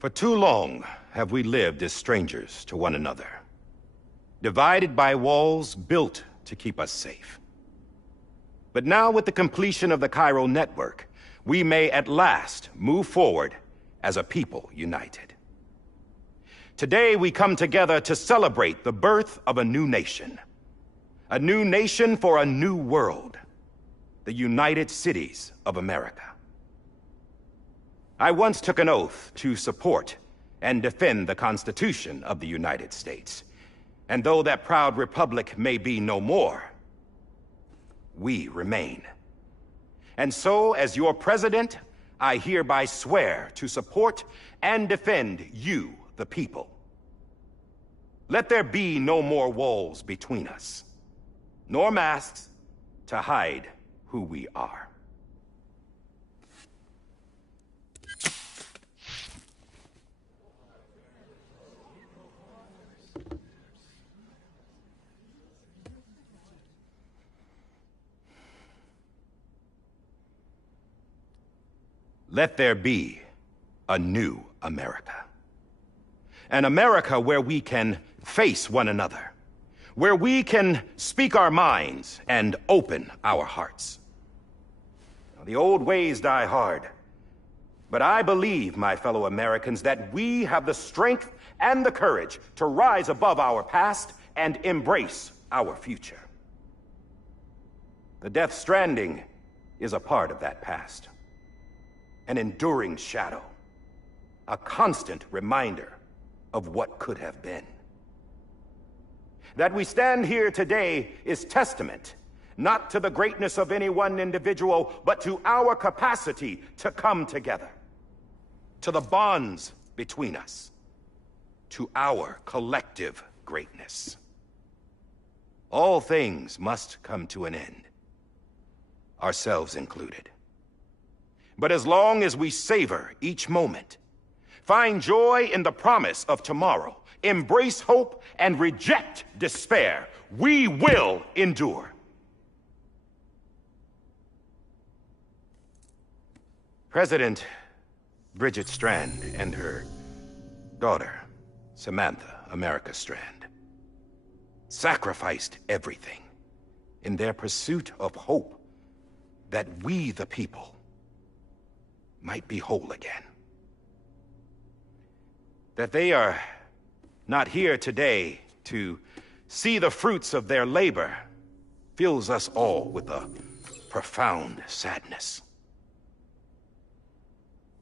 For too long have we lived as strangers to one another, divided by walls built to keep us safe. But now, with the completion of the Chiral network, we may at last move forward as a people united. Today we come together to celebrate the birth of a new nation for a new world, the United Cities of America. I once took an oath to support and defend the Constitution of the United States. And though that proud republic may be no more, we remain. And so, as your president, I hereby swear to support and defend you, the people. Let there be no more walls between us, nor masks to hide who we are. Let there be a new America. An America where we can face one another, where we can speak our minds and open our hearts. Now, the old ways die hard, But I believe, my fellow Americans, that we have the strength and the courage to rise above our past and embrace our future. The Death Stranding is a part of that past. An enduring shadow. A constant reminder of what could have been. That we stand here today is testament, not to the greatness of any one individual, but to our capacity to come together. To the bonds between us. To our collective greatness. All things must come to an end. Ourselves included. But as long as we savor each moment, find joy in the promise of tomorrow, embrace hope, and reject despair, we will endure. President Bridget Strand and her daughter, Samantha America Strand, sacrificed everything in their pursuit of hope that we, the people, might be whole again. That they are not here today to see the fruits of their labor fills us all with a profound sadness.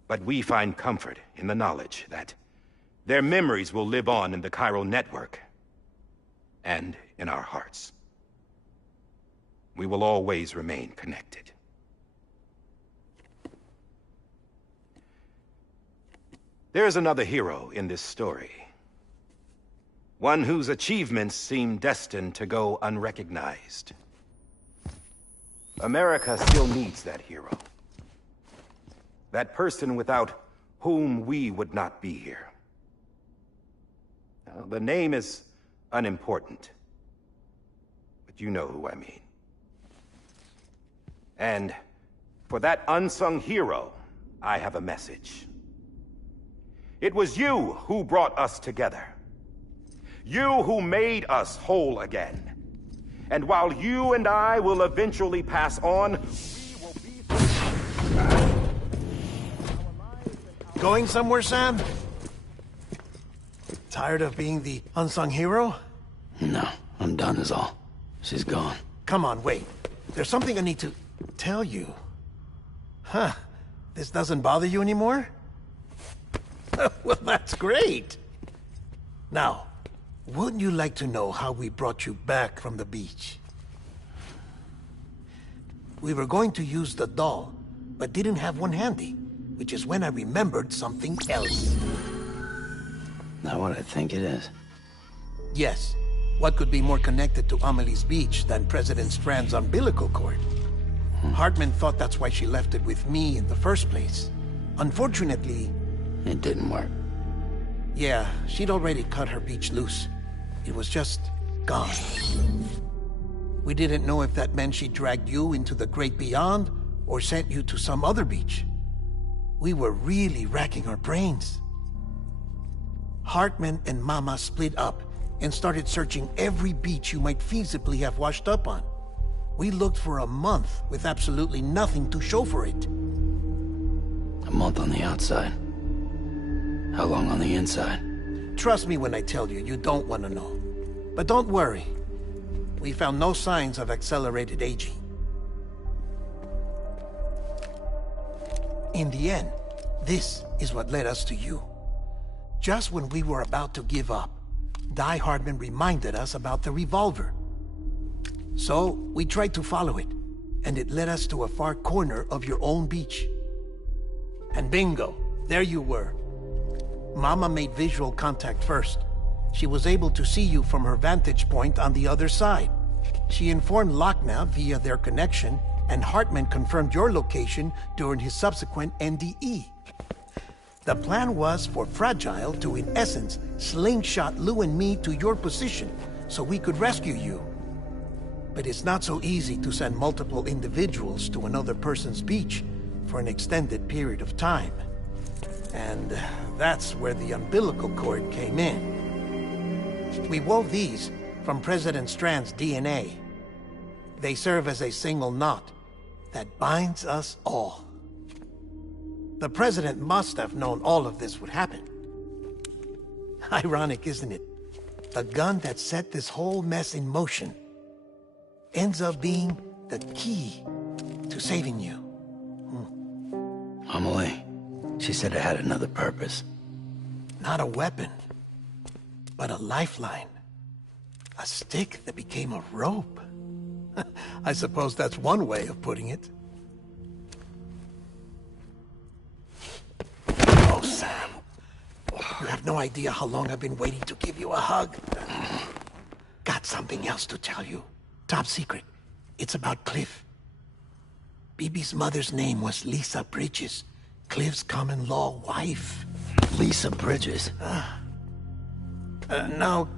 But we find comfort in the knowledge that their memories will live on in the chiral network and in our hearts. We will always remain connected. There is another hero in this story. One whose achievements seem destined to go unrecognized. America still needs that hero. That person without whom we would not be here. Now, the name is unimportant, but you know who I mean. And for that unsung hero, I have a message. It was you who brought us together. You who made us whole again. And while you and I will eventually pass on, we will be... Going somewhere, Sam? Tired of being the unsung hero? No, I'm done is all. She's gone. Come on, wait. There's something I need to tell you. Huh. This doesn't bother you anymore? Well, that's great. Now, wouldn't you like to know how we brought you back from the beach? We were going to use the doll, but didn't have one handy, which is when I remembered something else. Not what I think it is. Yes. What could be more connected to Amelie's beach than President Strand's umbilical cord? Hartman thought that's why she left it with me in the first place. Unfortunately... It didn't work. Yeah, she'd already cut her beach loose. It was just gone. We didn't know if that meant she dragged you into the great beyond, or sent you to some other beach. We were really racking our brains. Hartman and Mama split up and started searching every beach you might feasibly have washed up on. We looked for a month with absolutely nothing to show for it. A month on the outside. How long on the inside? Trust me when I tell you, you don't want to know. But don't worry. We found no signs of accelerated aging. In the end, this is what led us to you. Just when we were about to give up, Die Hardman reminded us about the revolver. So, we tried to follow it, and it led us to a far corner of your own beach. And bingo, there you were. Mama made visual contact first. She was able to see you from her vantage point on the other side. She informed Lochna via their connection, and Hartman confirmed your location during his subsequent NDE. The plan was for Fragile to, in essence, slingshot Lou and me to your position, so we could rescue you. But it's not so easy to send multiple individuals to another person's beach for an extended period of time. And that's where the umbilical cord came in. We wove these from President Strand's DNA. They serve as a single knot that binds us all. The president must have known all of this would happen. Ironic, isn't it? The gun that set this whole mess in motion ends up being the key to saving you. Amelie, she said it had another purpose. Not a weapon, but a lifeline. A stick that became a rope. I suppose that's one way of putting it. Oh, Sam. You have no idea how long I've been waiting to give you a hug. Got something else to tell you. Top secret. It's about Cliff. Bibi's mother's name was Lisa Bridges, Cliff's common-law wife. Lisa Bridges? Now,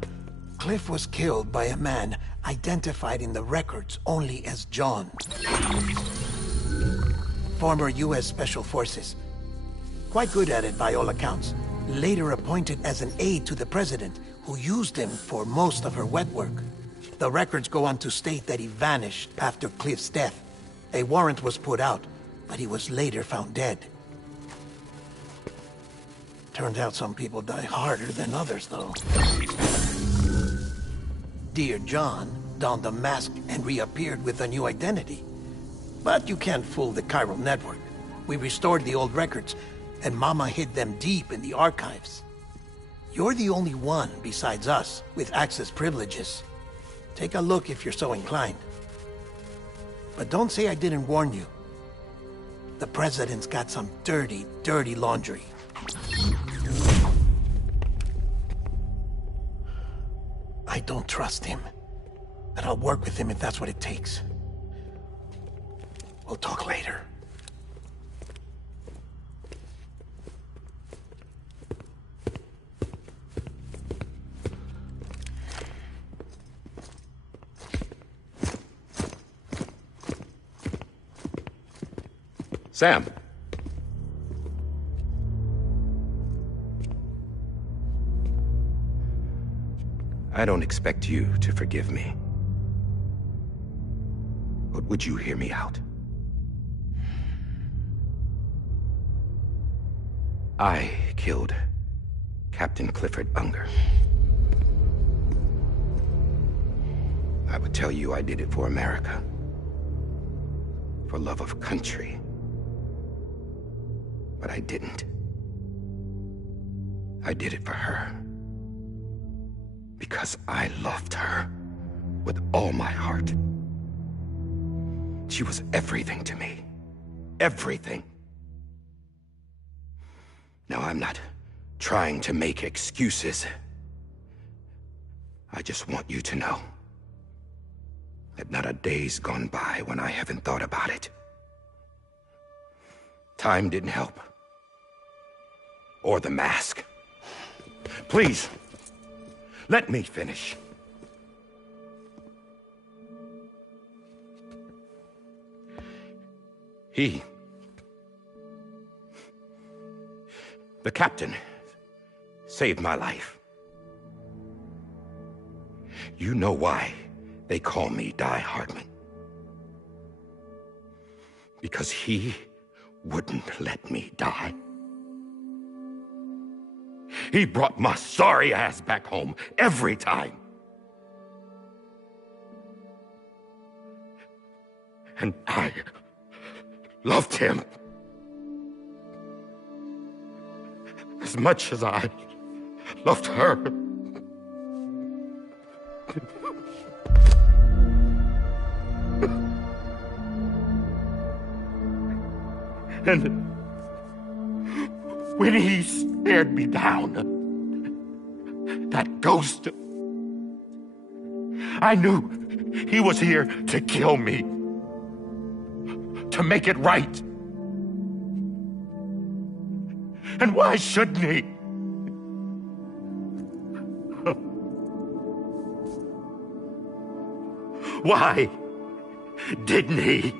Cliff was killed by a man identified in the records only as John. Former U.S. Special Forces. Quite good at it by all accounts. Later appointed as an aide to the president, who used him for most of her wet work. The records go on to state that he vanished after Cliff's death. A warrant was put out, but he was later found dead. Turns out some people die harder than others, though. Dear John donned a mask and reappeared with a new identity. But you can't fool the chiral network. We restored the old records, and Mama hid them deep in the archives. You're the only one besides us with access privileges. Take a look if you're so inclined. But don't say I didn't warn you. The president's got some dirty, dirty laundry. I don't trust him, but I'll work with him if that's what it takes. We'll talk later. Sam. I don't expect you to forgive me. But would you hear me out? I killed Captain Clifford Unger. I would tell you I did it for America. For love of country. But I didn't. I did it for her. Because I loved her with all my heart. She was everything to me. Everything. Now, I'm not trying to make excuses. I just want you to know that not a day's gone by when I haven't thought about it. Time didn't help. Or the mask. Please, let me finish. The captain, saved my life. You know why they call me Die Hardman. Because he wouldn't let me die. He brought my sorry ass back home every time. And I loved him as much as I loved her. And when he stared me down, that ghost, I knew he was here to kill me, to make it right. And why shouldn't he? Why didn't he?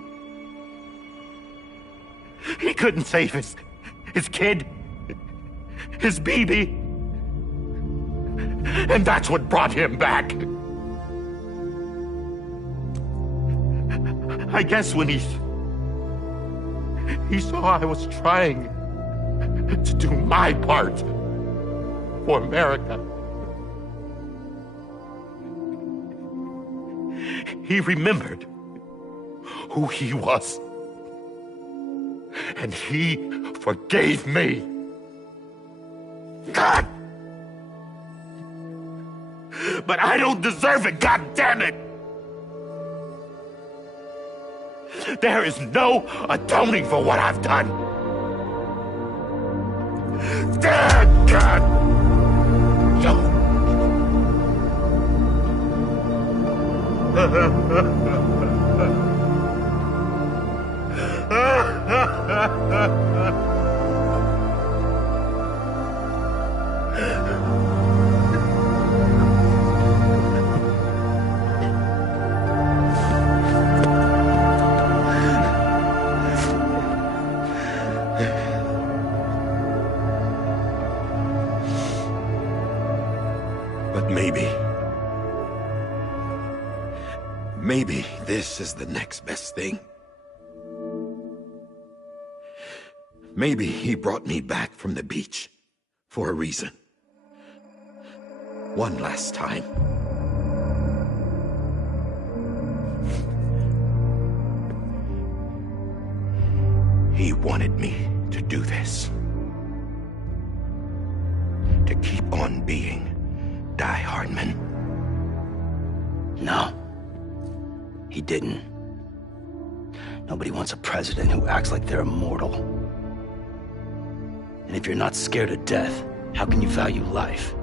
He couldn't save his kid, his baby. And that's what brought him back. I guess when he saw I was trying to do my part for America. He remembered who he was. And he forgave me. God! But I don't deserve it, God damn it! There is no atoning for what I've done. Dad, God! But maybe this is the next best thing. Maybe he brought me back from the beach for a reason. One last time. He wanted me to do this. To keep on being Die Hardman. No. He didn't. Nobody wants a president who acts like they're immortal. And if you're not scared of death, how can you value life?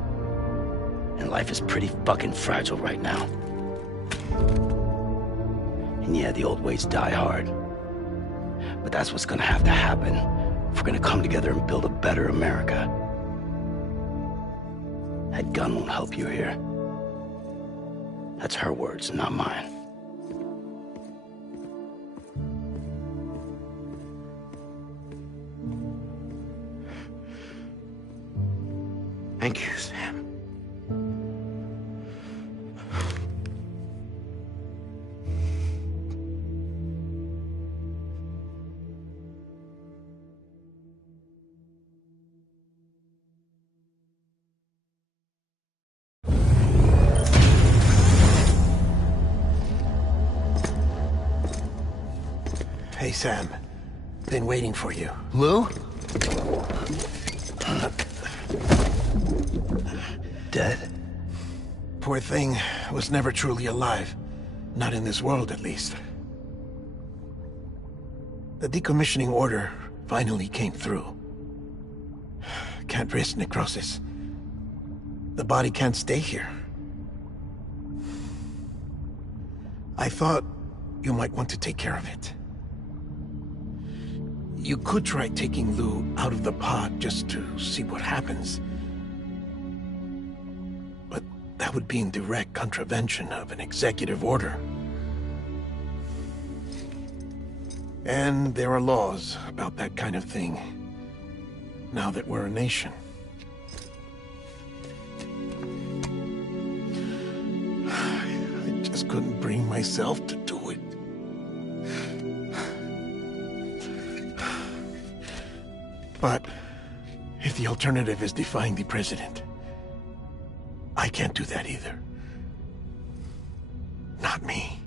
And life is pretty fucking fragile right now. And yeah, the old ways die hard. But that's what's gonna have to happen if we're gonna come together and build a better America. That gun won't help you here. That's her words, not mine. Thank you, Sam. Hey, Sam. Been waiting for you. Lou? Dead? Poor thing was never truly alive. Not in this world, at least. The decommissioning order finally came through. Can't risk necrosis. The body can't stay here. I thought you might want to take care of it. You could try taking Lou out of the pod just to see what happens. But that would be in direct contravention of an executive order. And there are laws about that kind of thing, now that we're a nation. I just couldn't bring myself to do it. But if the alternative is defying the president, I can't do that either. Not me.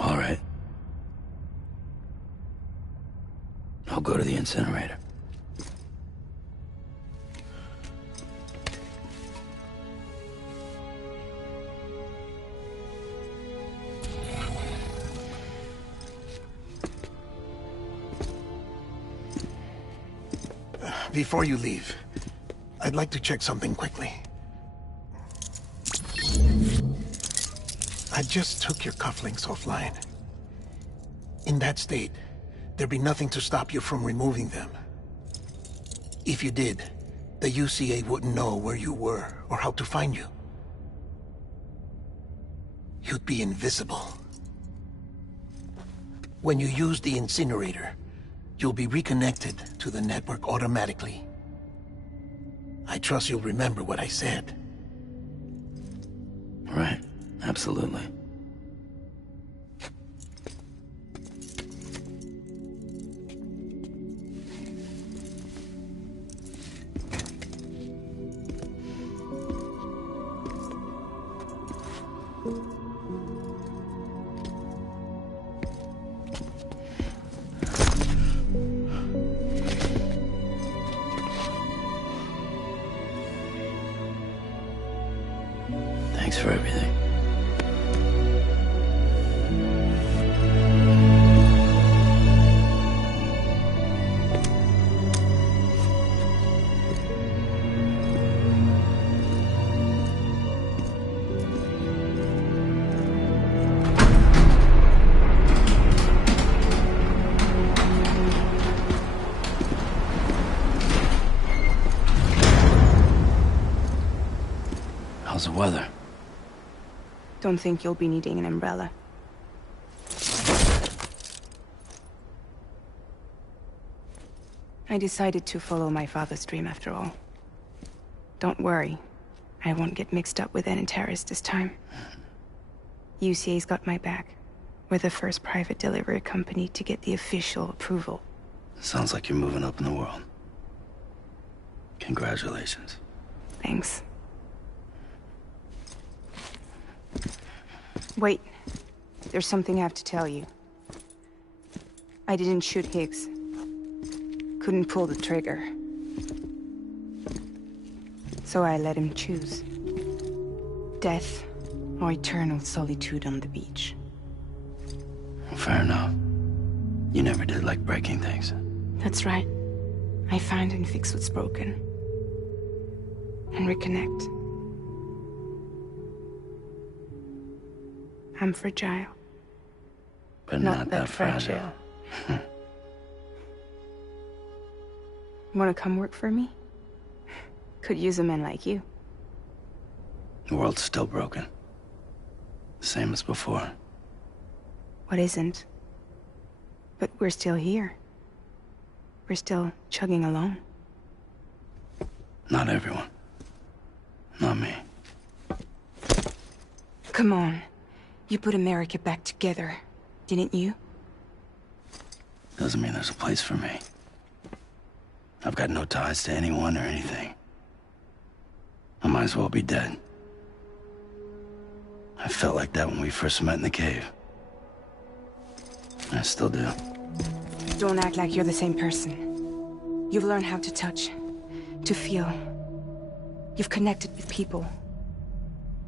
All right. I'll go to the incinerator. Before you leave, I'd like to check something quickly. I just took your cufflinks offline. In that state, there'd be nothing to stop you from removing them. If you did, the UCA wouldn't know where you were or how to find you. You'd be invisible. When you use the incinerator, you'll be reconnected to the network automatically. I trust you'll remember what I said. Right. Absolutely. Thanks for everything. How's the weather? Don't think you'll be needing an umbrella. I decided to follow my father's dream after all. Don't worry. I won't get mixed up with any terrorists this time. UCA's got my back. We're the first private delivery company to get the official approval. Sounds like you're moving up in the world. Congratulations. Thanks. Wait. There's something I have to tell you. I didn't shoot Higgs. Couldn't pull the trigger. So I let him choose. Death or eternal solitude on the beach. Fair enough. You never did like breaking things. That's right. I find and fix what's broken. And reconnect. I'm fragile. But not that fragile. Wanna come work for me? Could use a man like you. The world's still broken. Same as before. What isn't? But we're still here. We're still chugging along. Not everyone. Not me. Come on. You put America back together, didn't you? Doesn't mean there's a place for me. I've got no ties to anyone or anything. I might as well be dead. I felt like that when we first met in the cave. I still do. Don't act like you're the same person. You've learned how to touch, to feel. You've connected with people.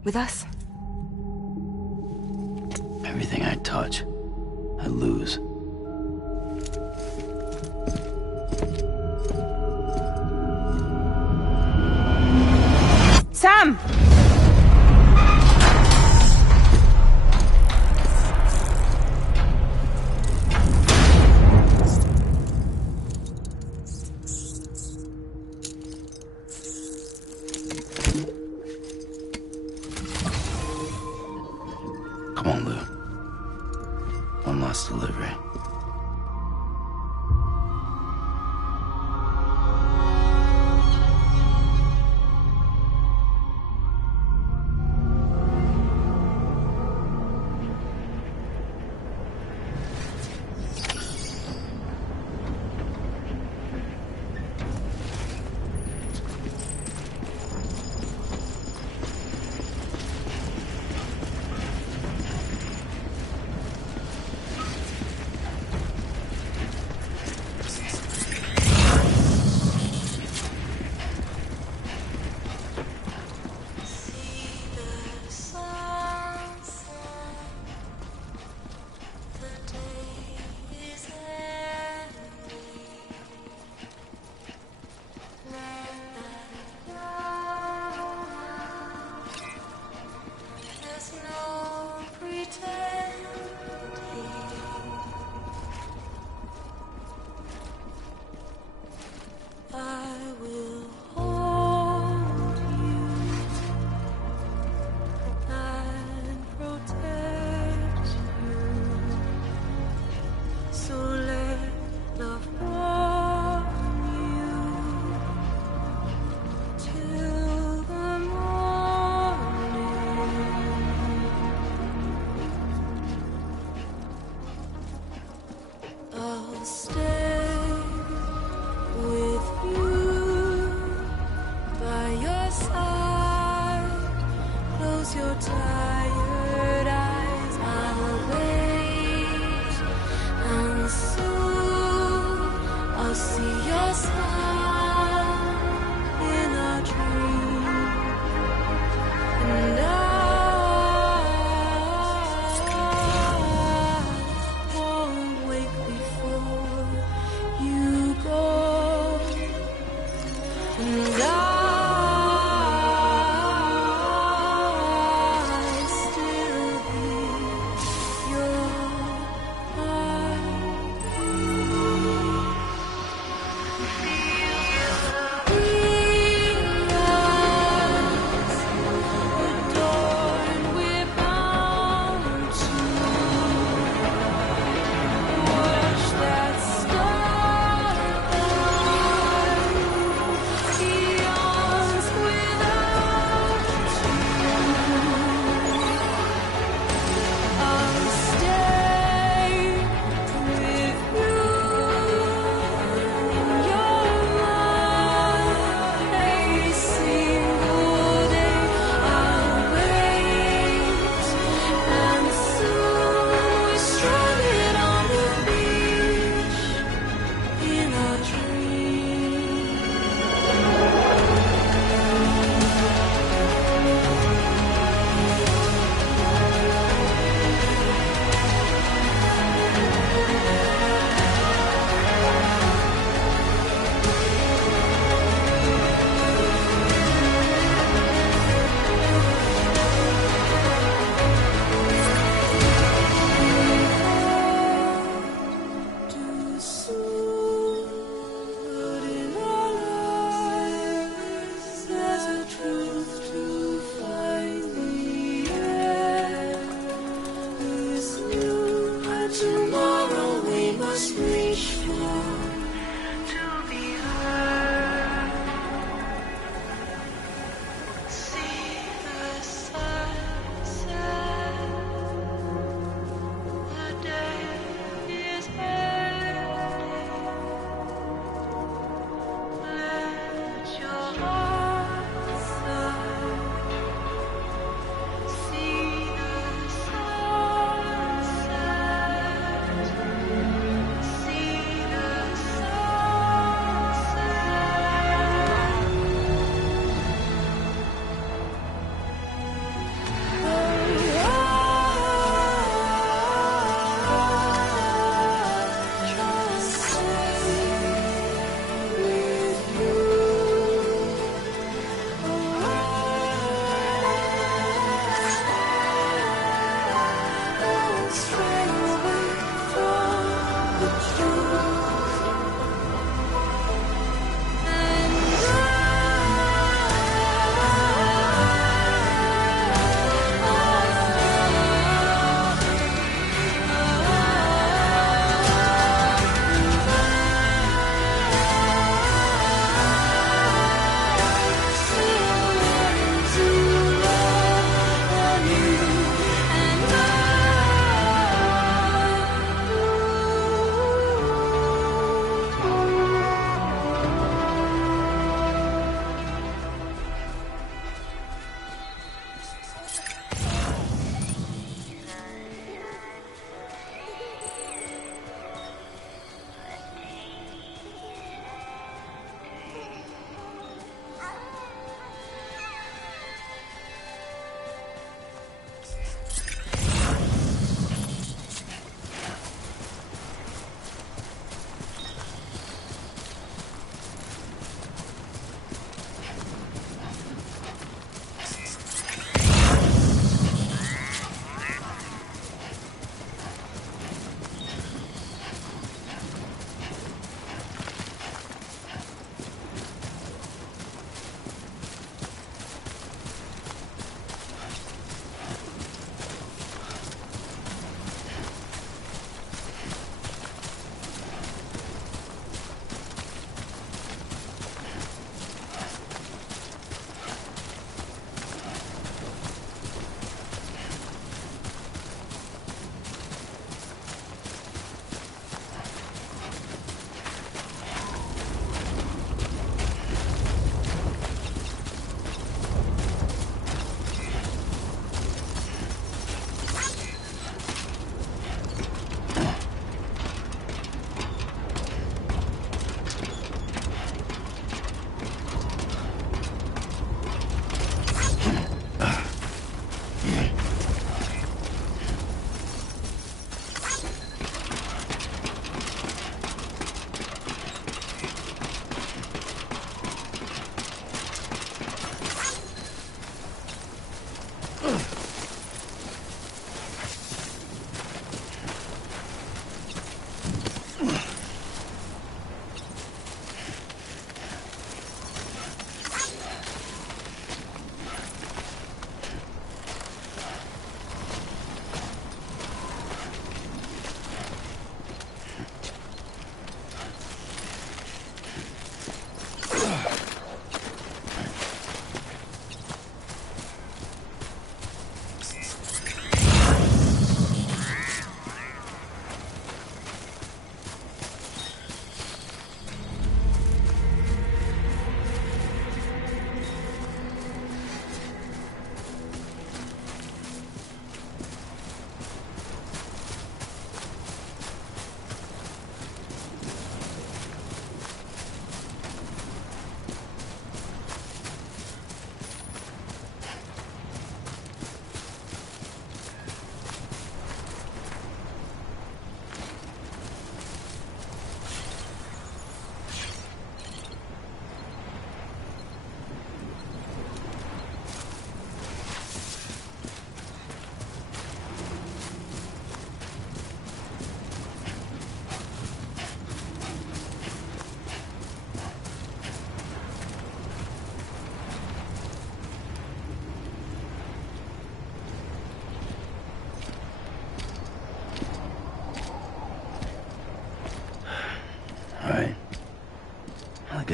With us. Everything I touch, I lose. Sam! Come on, Lou. One last delivery.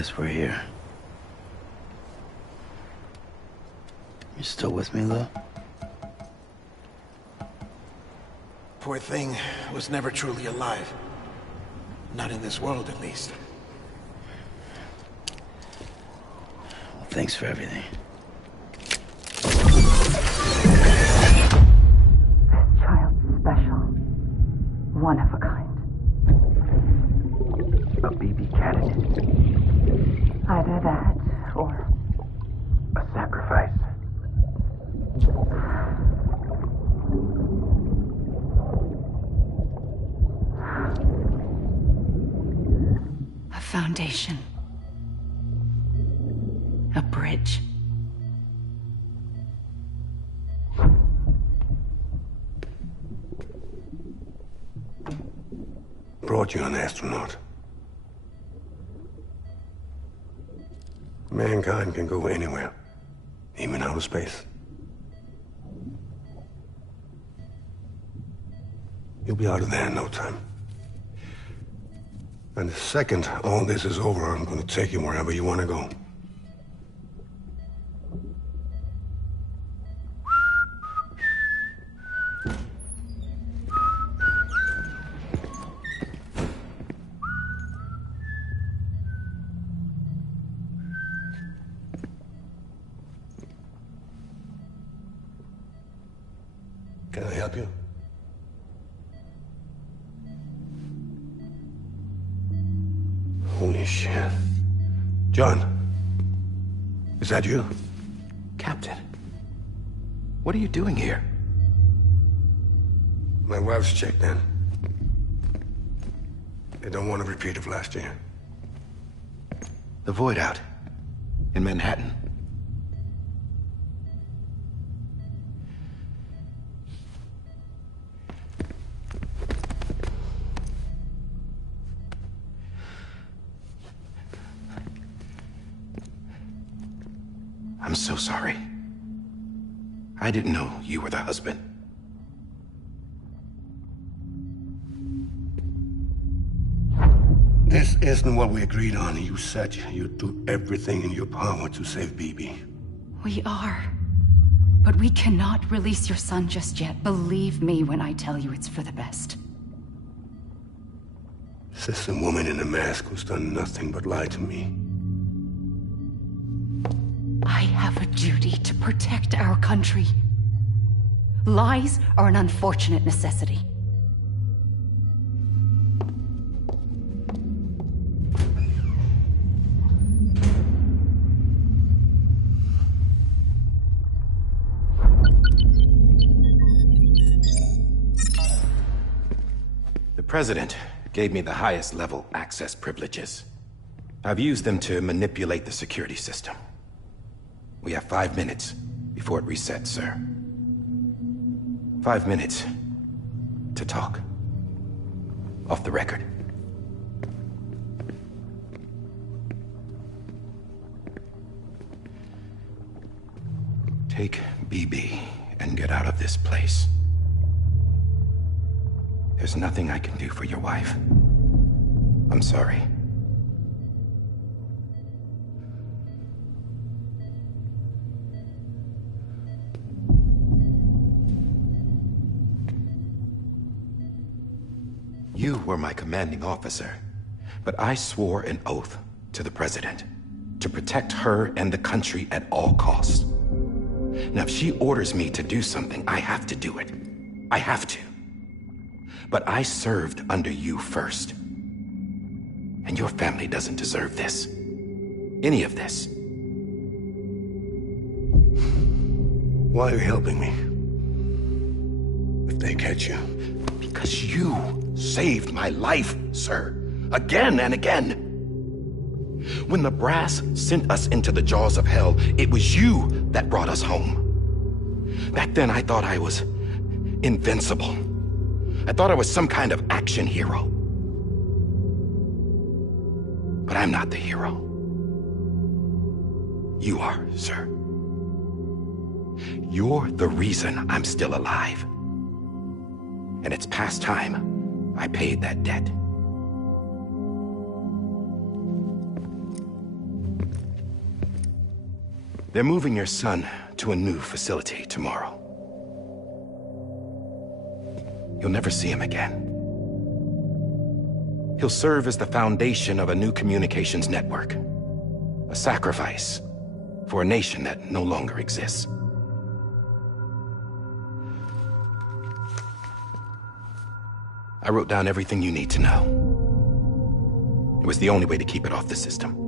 guess we're here. You still with me, though? Poor thing was never truly alive. Not in this world, at least. Well, thanks for everything. Child's special. One of a kind. A BB candidate. Either that, or... a sacrifice. A foundation. A bridge. Brought you an astronaut. Mankind can go anywhere, even outer space. You'll be out of there in no time. And the second all this is over, I'm going to take you wherever you want to go. Can I help you? Holy shit. John, is that you? Captain, what are you doing here? My wife's checked in. They don't want a repeat of last year. The Void Out in Manhattan. I'm so sorry. I didn't know you were the husband. This isn't what we agreed on. You said you'd do everything in your power to save Bibi. We are. But we cannot release your son just yet. Believe me when I tell you it's for the best. This is a woman in a mask who's done nothing but lie to me. I have a duty to protect our country. Lies are an unfortunate necessity. The President gave me the highest level access privileges. I've used them to manipulate the security system. We have 5 minutes before it resets, sir. 5 minutes to talk. Off the record. Take BB and get out of this place. There's nothing I can do for your wife. I'm sorry. You were my commanding officer, but I swore an oath to the President to protect her and the country at all costs. Now, if she orders me to do something, I have to do it. I have to. But I served under you first. And your family doesn't deserve this. Any of this. Why are you helping me? If they catch you. Because you saved my life, sir. Again and again. When the brass sent us into the jaws of hell, it was you that brought us home. Back then, I thought I was invincible. I thought I was some kind of action hero. But I'm not the hero. You are, sir. You're the reason I'm still alive. And it's past time I paid that debt. They're moving your son to a new facility tomorrow. You'll never see him again. He'll serve as the foundation of a new communications network. A sacrifice for a nation that no longer exists. I wrote down everything you need to know. It was the only way to keep it off the system.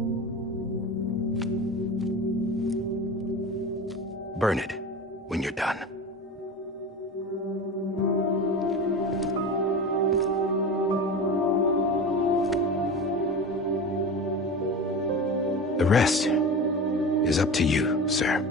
Burn it when you're done. The rest is up to you, sir.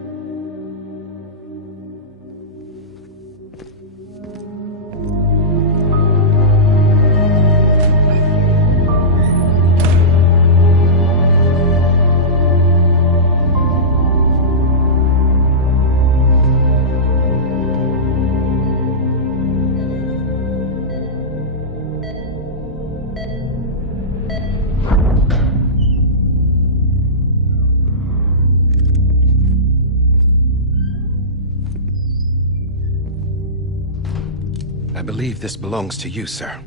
I believe this belongs to you, sir.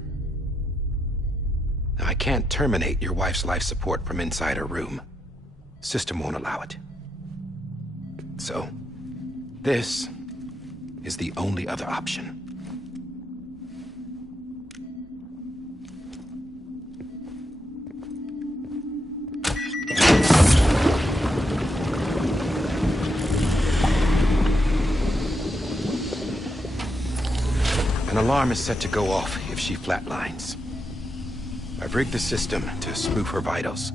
Now, I can't terminate your wife's life support from inside her room. System won't allow it. So, this is the only other option. An alarm is set to go off if she flatlines. I've rigged the system to spoof her vitals.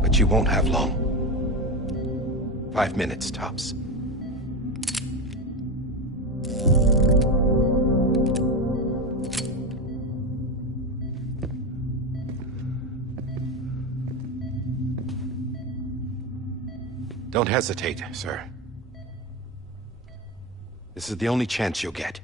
But you won't have long. 5 minutes, tops. Don't hesitate, sir. This is the only chance you'll get.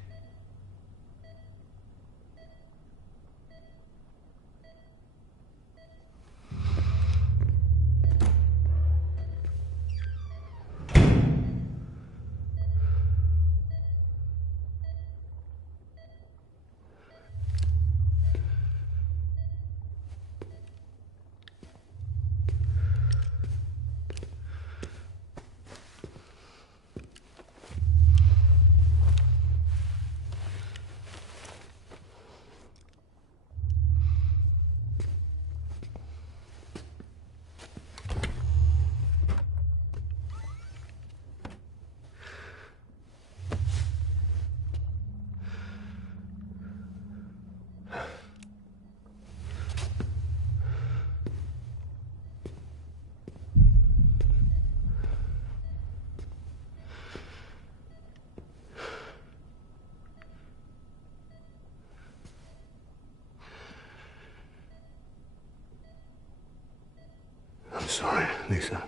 I'm sorry, Lisa.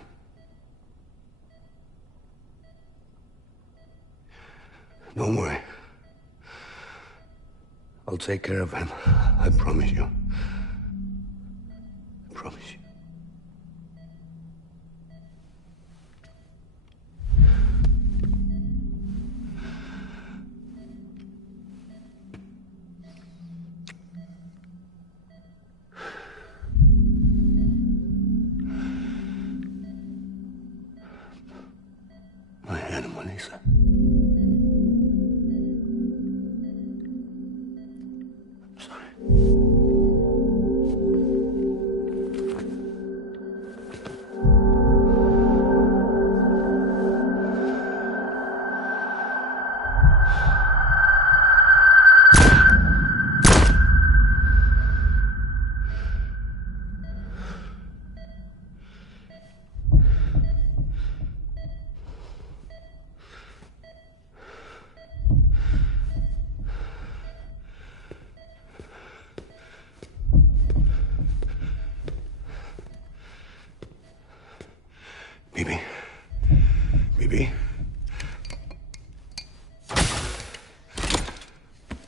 Don't worry. I'll take care of him. I promise you. I promise you. My animal, Lisa. I'm sorry. Bibi? Bibi?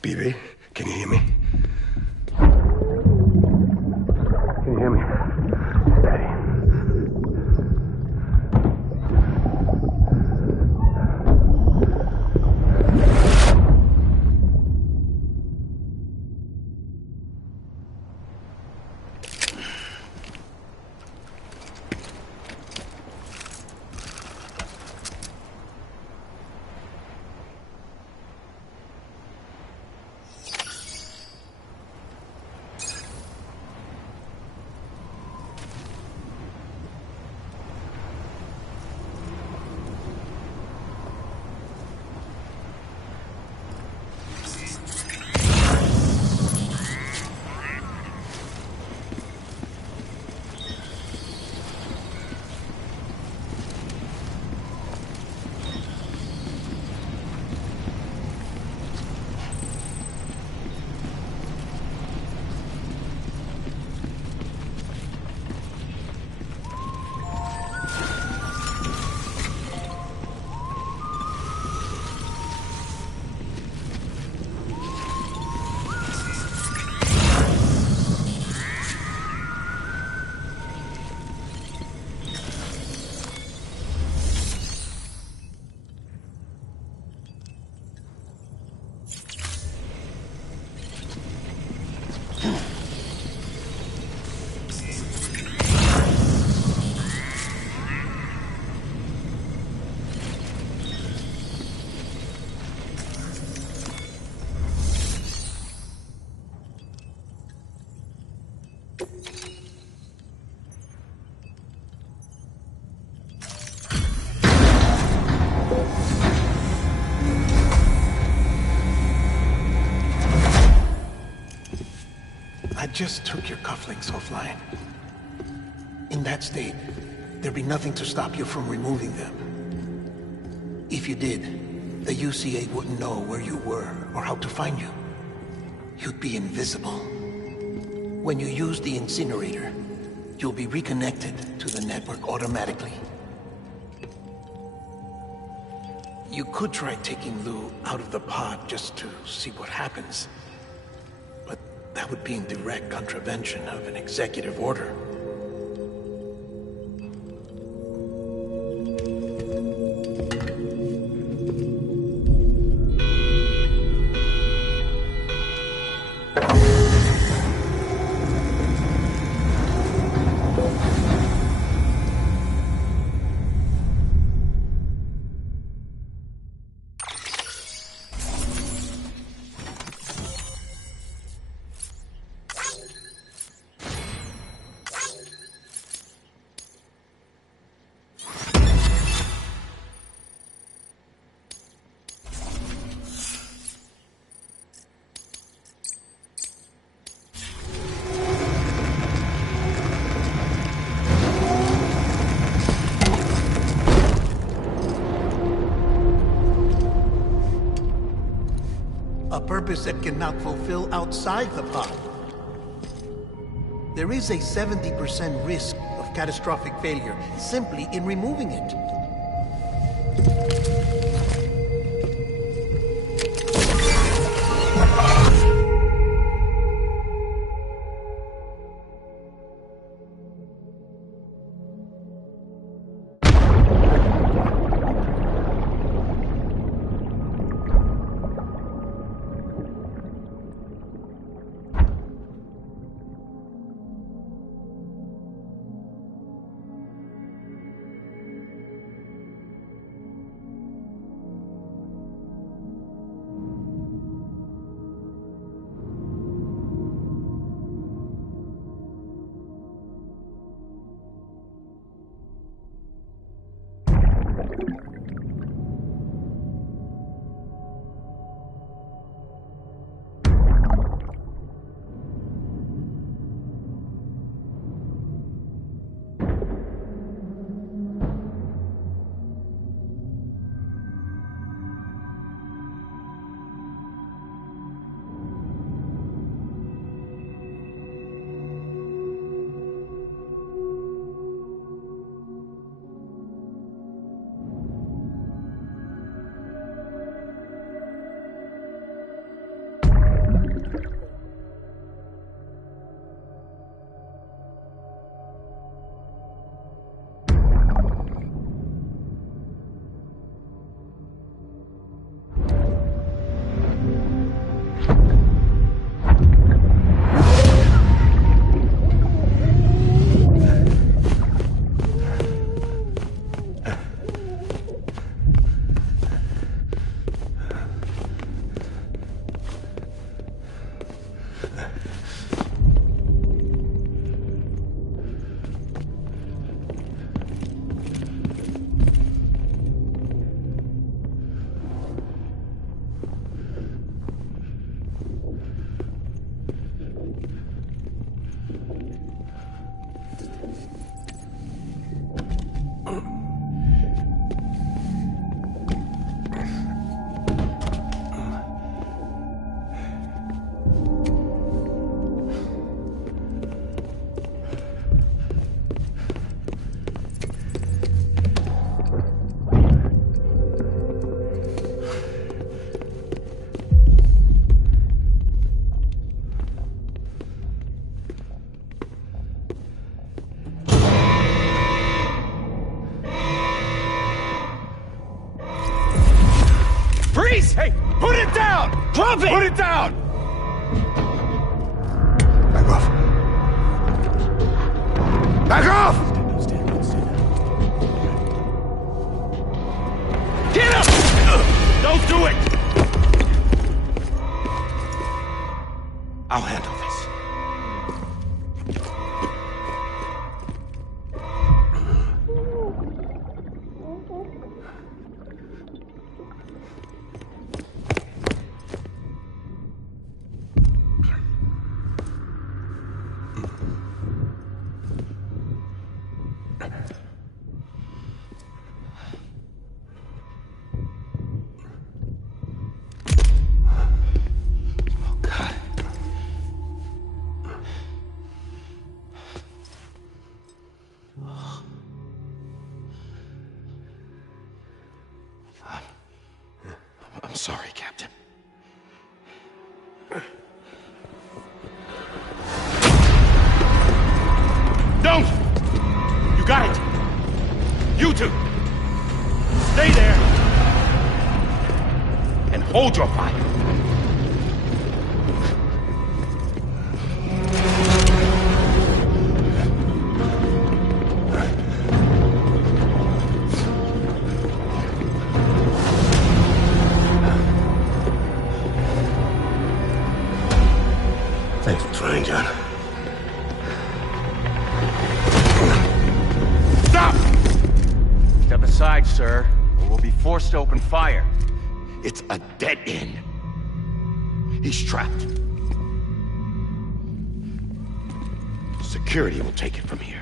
Bibi, can you hear me? Can you hear me? Daddy. I just took your cufflinks offline. In that state, there'd be nothing to stop you from removing them. If you did, the UCA wouldn't know where you were or how to find you. You'd be invisible. When you use the incinerator, you'll be reconnected to the network automatically. You could try taking Lou out of the pod just to see what happens. But that would be in direct contravention of an executive order. A purpose that cannot fulfill outside the pod. There is a 70% risk of catastrophic failure simply in removing it. Please! Hey, put it down! Drop it! Put it down! Back off. Back off! Get up! Don't do it! I'll handle this. I'm sorry, Captain. Don't! You got it! You two! Stay there! And hold your fire! Thanks for trying, John. Stop! Step aside, sir, or we'll be forced to open fire. It's a dead end. He's trapped. Security will take it from here.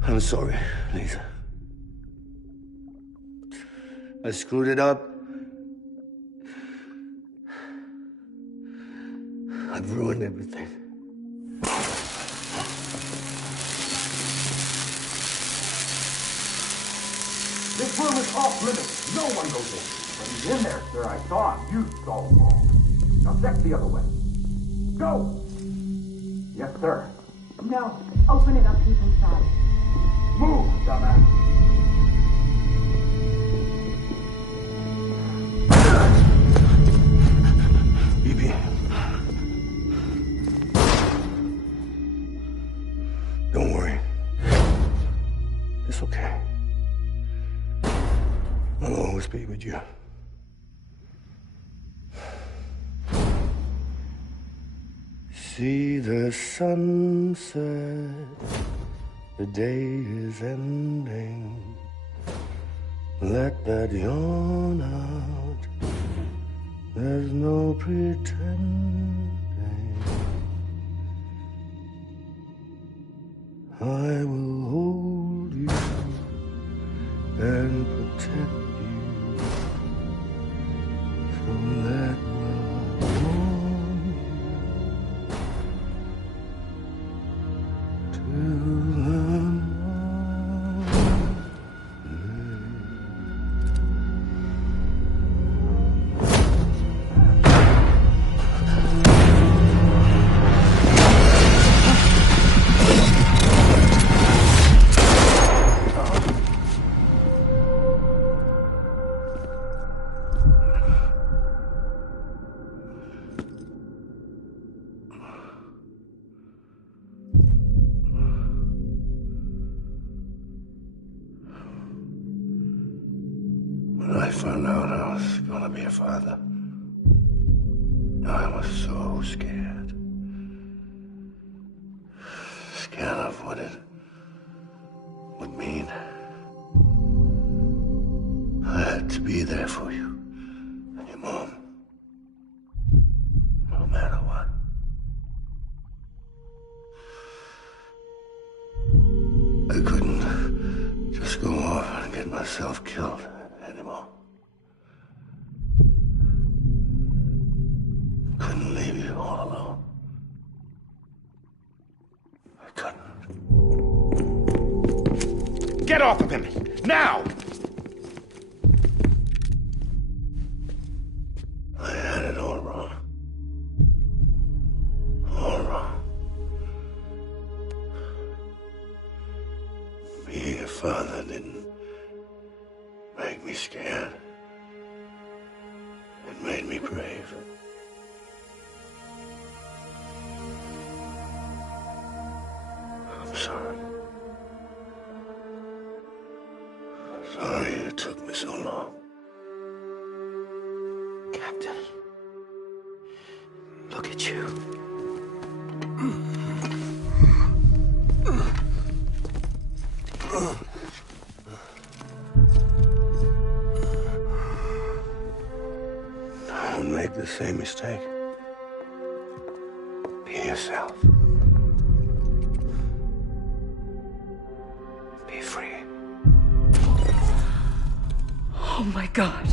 I'm sorry, Lisa. I screwed it up. I've ruined everything. This room is off limits. No one goes in. When he's in there, sir, I saw him. You saw him wrong. Now check the other way. Go! Yes, sir. No. Open it up. He's inside. Move, dumbass. BB. Don't worry. It's okay. I'll always be with you. See the sunset. The day is ending. Let that yawn out. There's no pretending. I will hold you and protect you. So let love When I found out I was gonna be a father, I was so scared. Scared of what it would mean. I had to be there for you and your mom, no matter what. I couldn't just go off and get myself killed anymore. Couldn't leave you all alone. I couldn't. Get off of him! Now! I had it all wrong. All wrong. Being a father didn't make me scared. It made me brave. I'm sorry. Sorry it took me so long. Captain, look at you. Don't make the same mistake. Be yourself. Be free. Oh my God.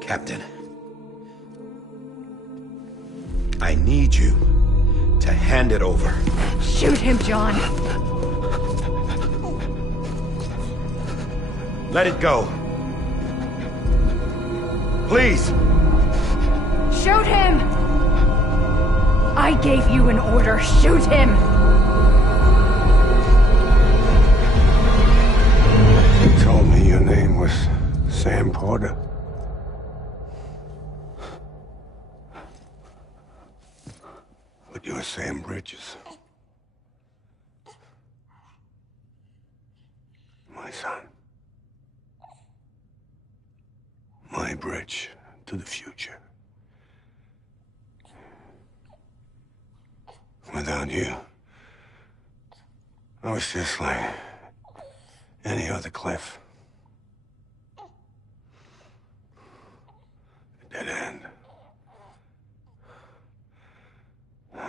Captain, I need you to hand it over. Shoot him, John. Let it go. Please. Shoot him! I gave you an order. Shoot him! You told me your name was Sam Porter. But you're Sam Bridges. My son. My bridge to the future. Without you, I was just like any other Cliff. A dead end.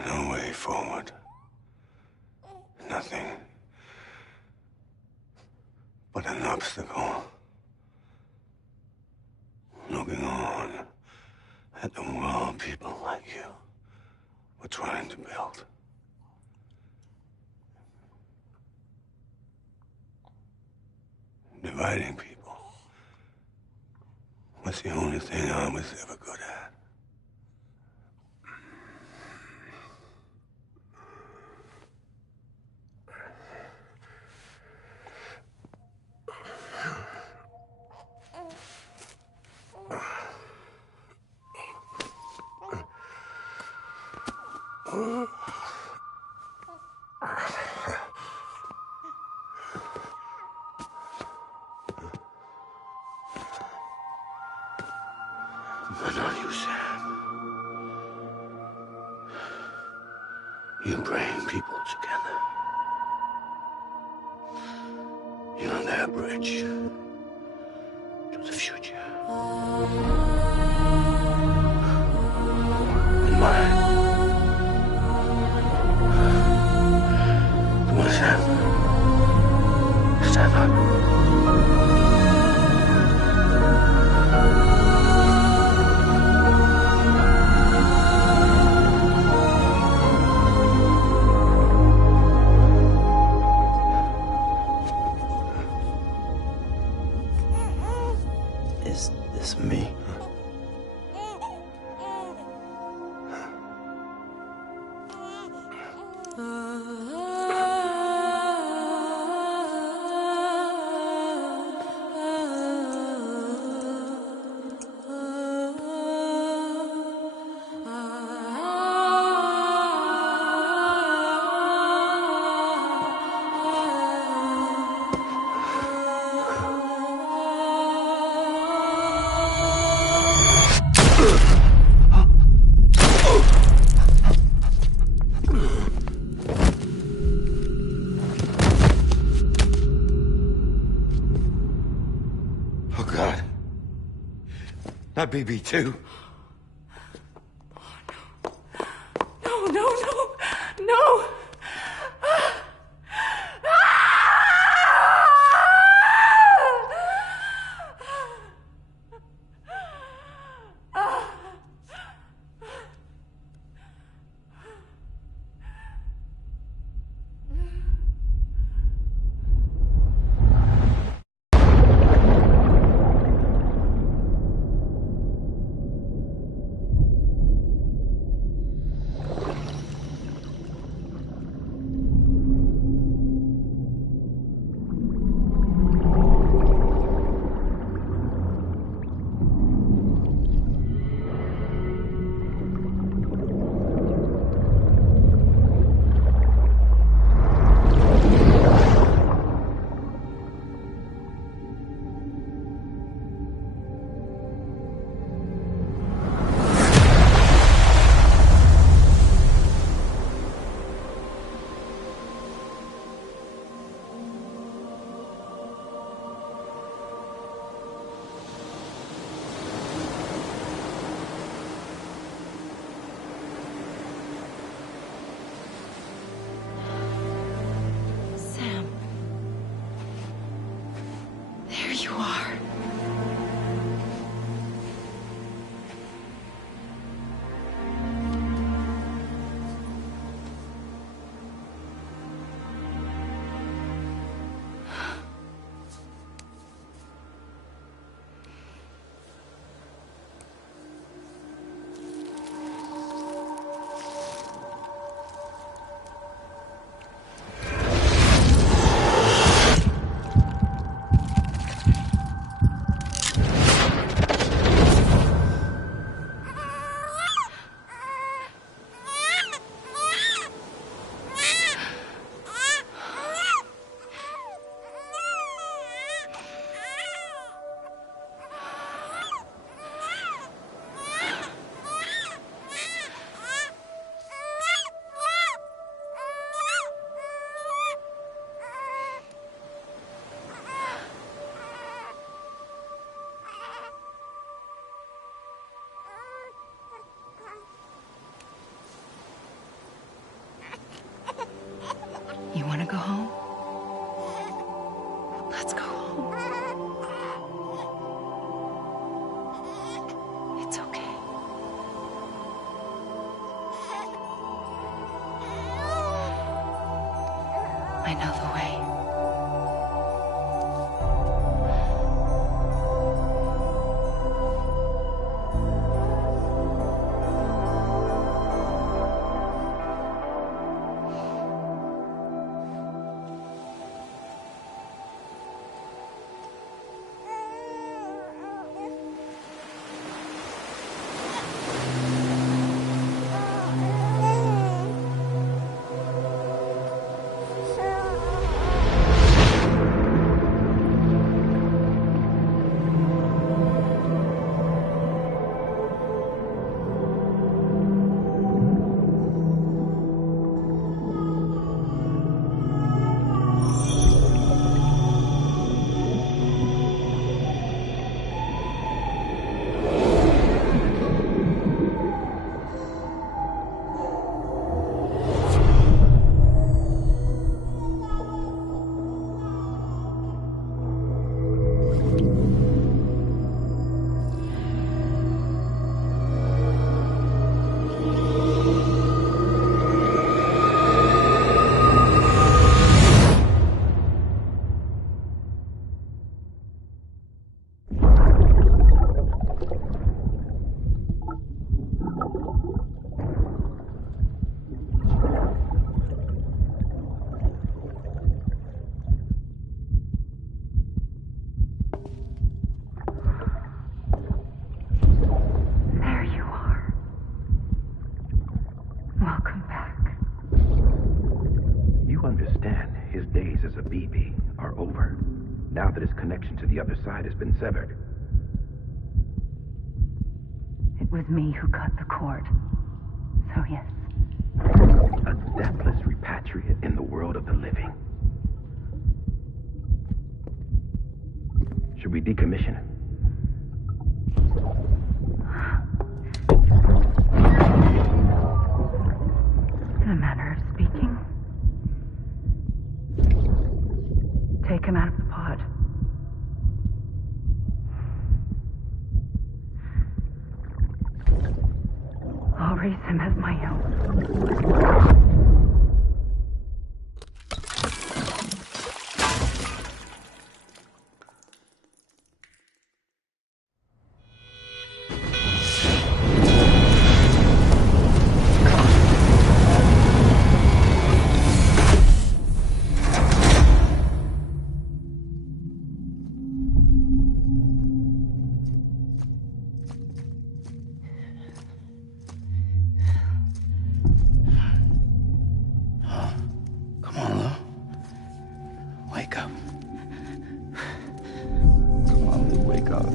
No way forward. Nothing but an obstacle. Looking on at the world people like you were trying to build. Dividing people was the only thing I was ever good at. But not you, Sam. You bring people together. You're their bridge to the future. And mine. Come on, Sam. Stand up. Is this me? That BB too. No, no, no, no! You want to go home? Let's go home. It's okay. I know the way. Now that his connection to the other side has been severed. It was me who cut the cord. So yes. A deathless repatriate in the world of the living. Should we decommission him? In a manner of speaking. Take him out of the pod. I'll raise him as my own. Wake up. Come on, Lou, wake up.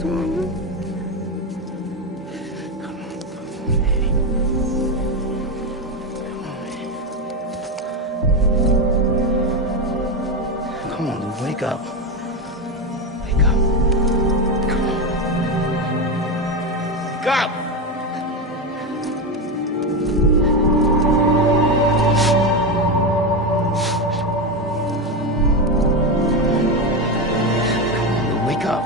Come on, Lou. Come on, Lou, wake up. Wake up. Come on. Wake up! Wake up.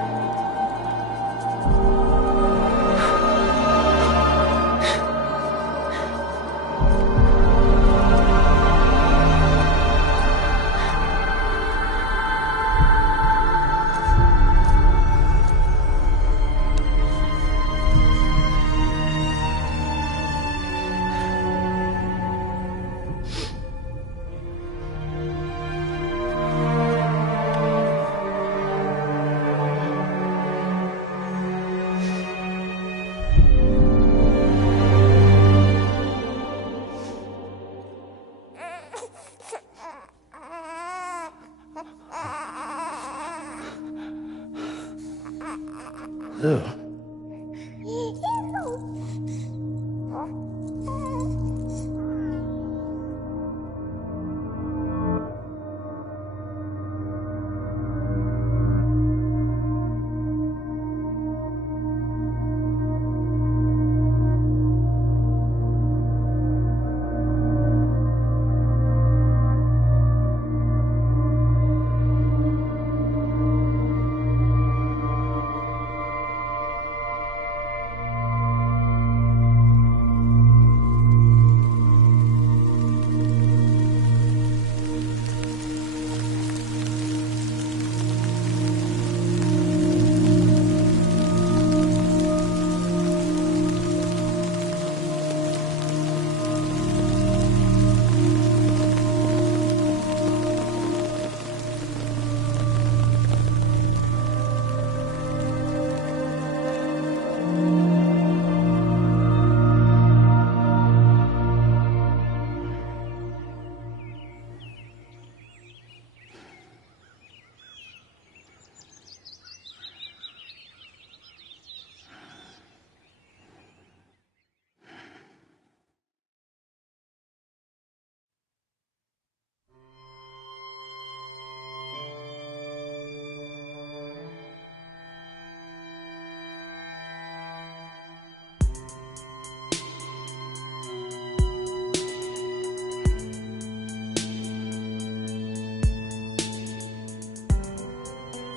Lou.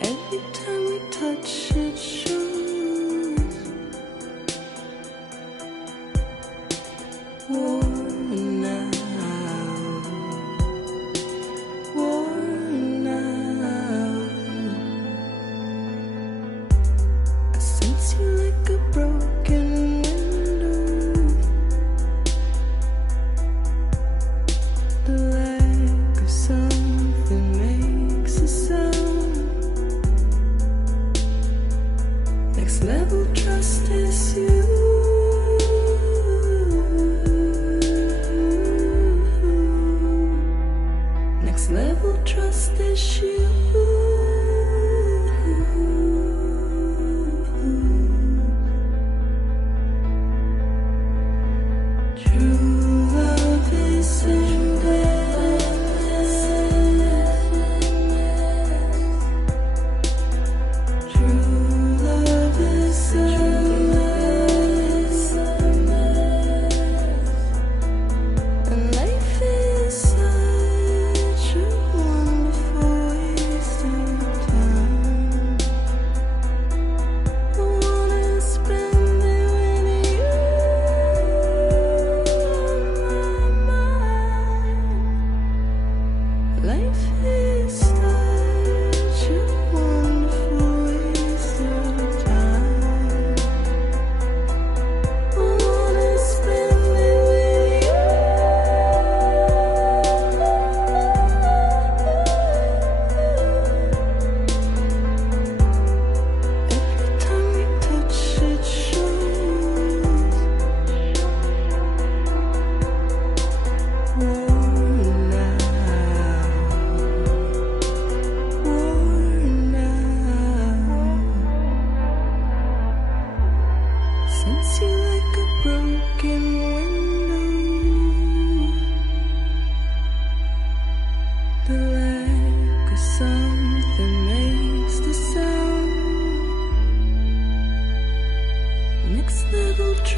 Every time we touch it shows worn out, worn out. I sense you like a broken window. The lack of something makes a sound. Next level trust is you. Next level trust is you. True love is in death.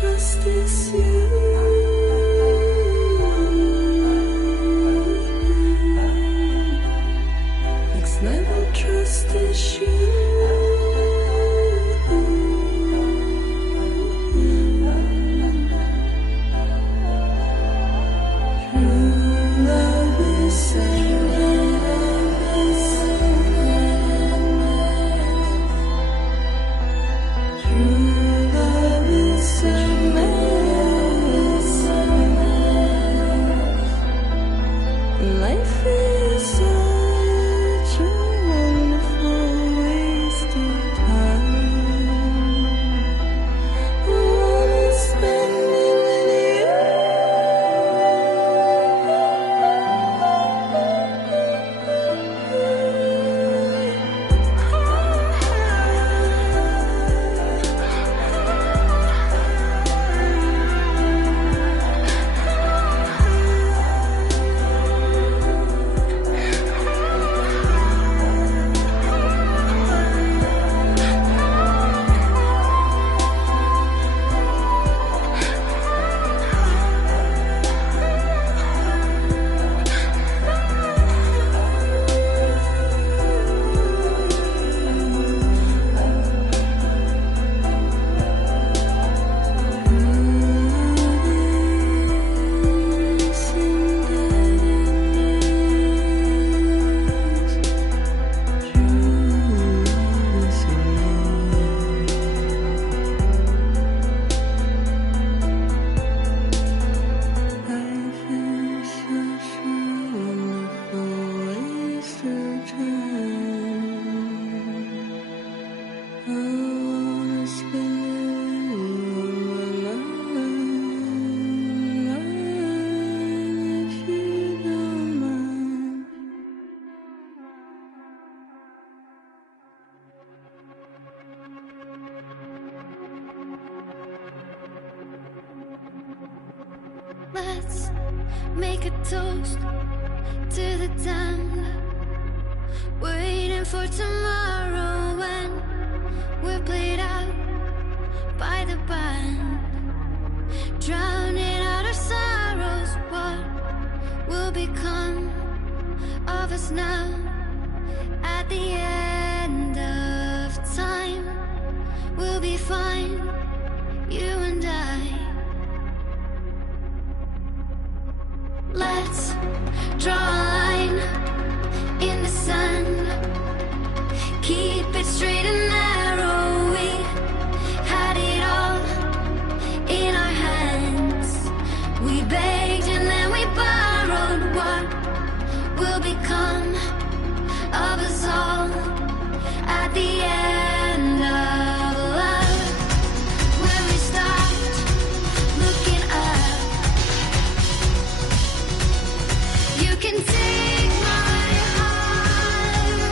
trust is you. Next level trust is you. Life is such a wonderful wasted time. I wanna spend it with Let's make a toast to the damned, waiting for tomorrow when we're played out by the band, drowning out our sorrows. What will become of us now at the end of time? We'll be fine, you and I. Let's draw a line in the sand, keep it straight and narrow. We had it all in our hands. We begged and then we borrowed. What will become of us all at the end of love? When we start looking up, you can take my heart.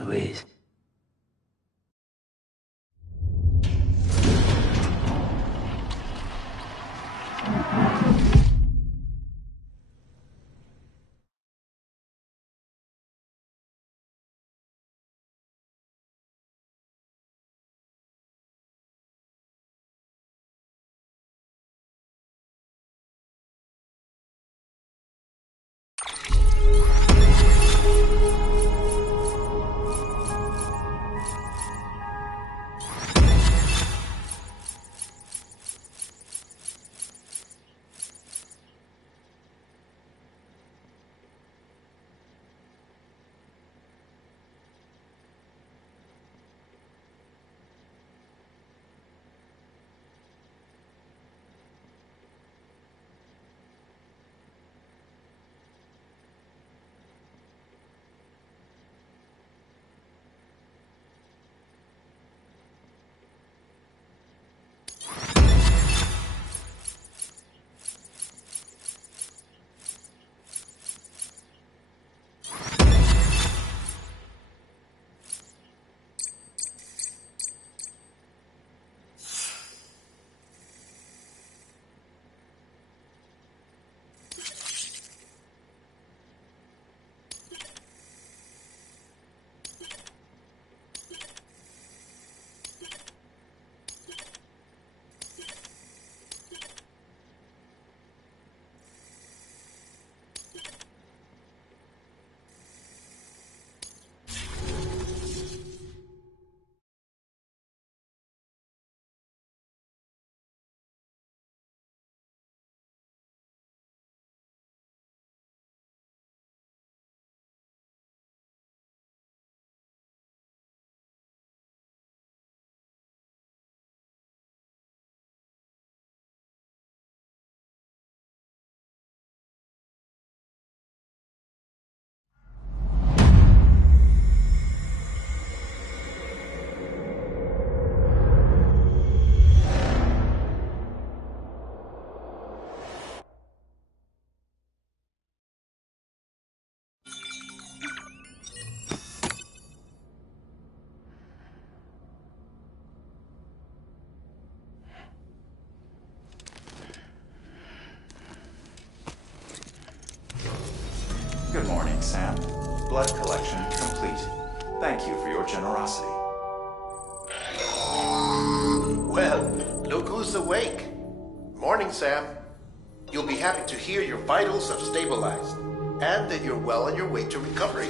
Louise. Good morning, Sam. Blood collection complete. Thank you for your generosity. Well, look who's awake. Morning, Sam. You'll be happy to hear your vitals have stabilized, and that you're well on your way to recovery.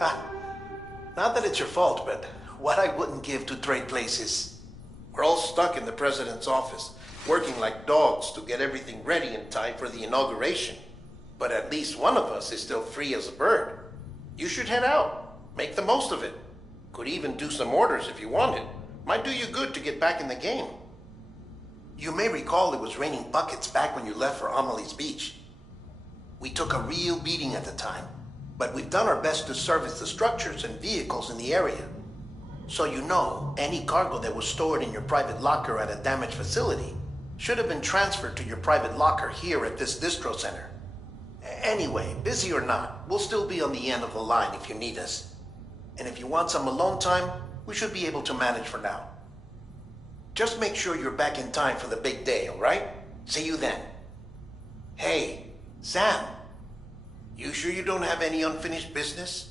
Not that it's your fault, but what I wouldn't give to trade places. We're all stuck in the president's office, working like dogs to get everything ready in time for the inauguration. But at least one of us is still free as a bird. You should head out. Make the most of it. Could even do some orders if you wanted. Might do you good to get back in the game. You may recall it was raining buckets back when you left for Amelie's Beach. We took a real beating at the time, but we've done our best to service the structures and vehicles in the area. So you know, any cargo that was stored in your private locker at a damaged facility should have been transferred to your private locker here at this distro center. Anyway, busy or not, we'll still be on the end of the line if you need us. And if you want some alone time, we should be able to manage for now. Just make sure you're back in time for the big day, all right? See you then. Hey, Sam, you sure you don't have any unfinished business?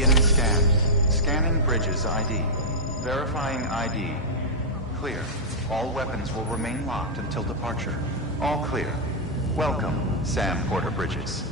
Beginning scan. Scanning bridges ID. Verifying ID. Clear. All weapons will remain locked until departure. All clear. Welcome, Sam Porter Bridges.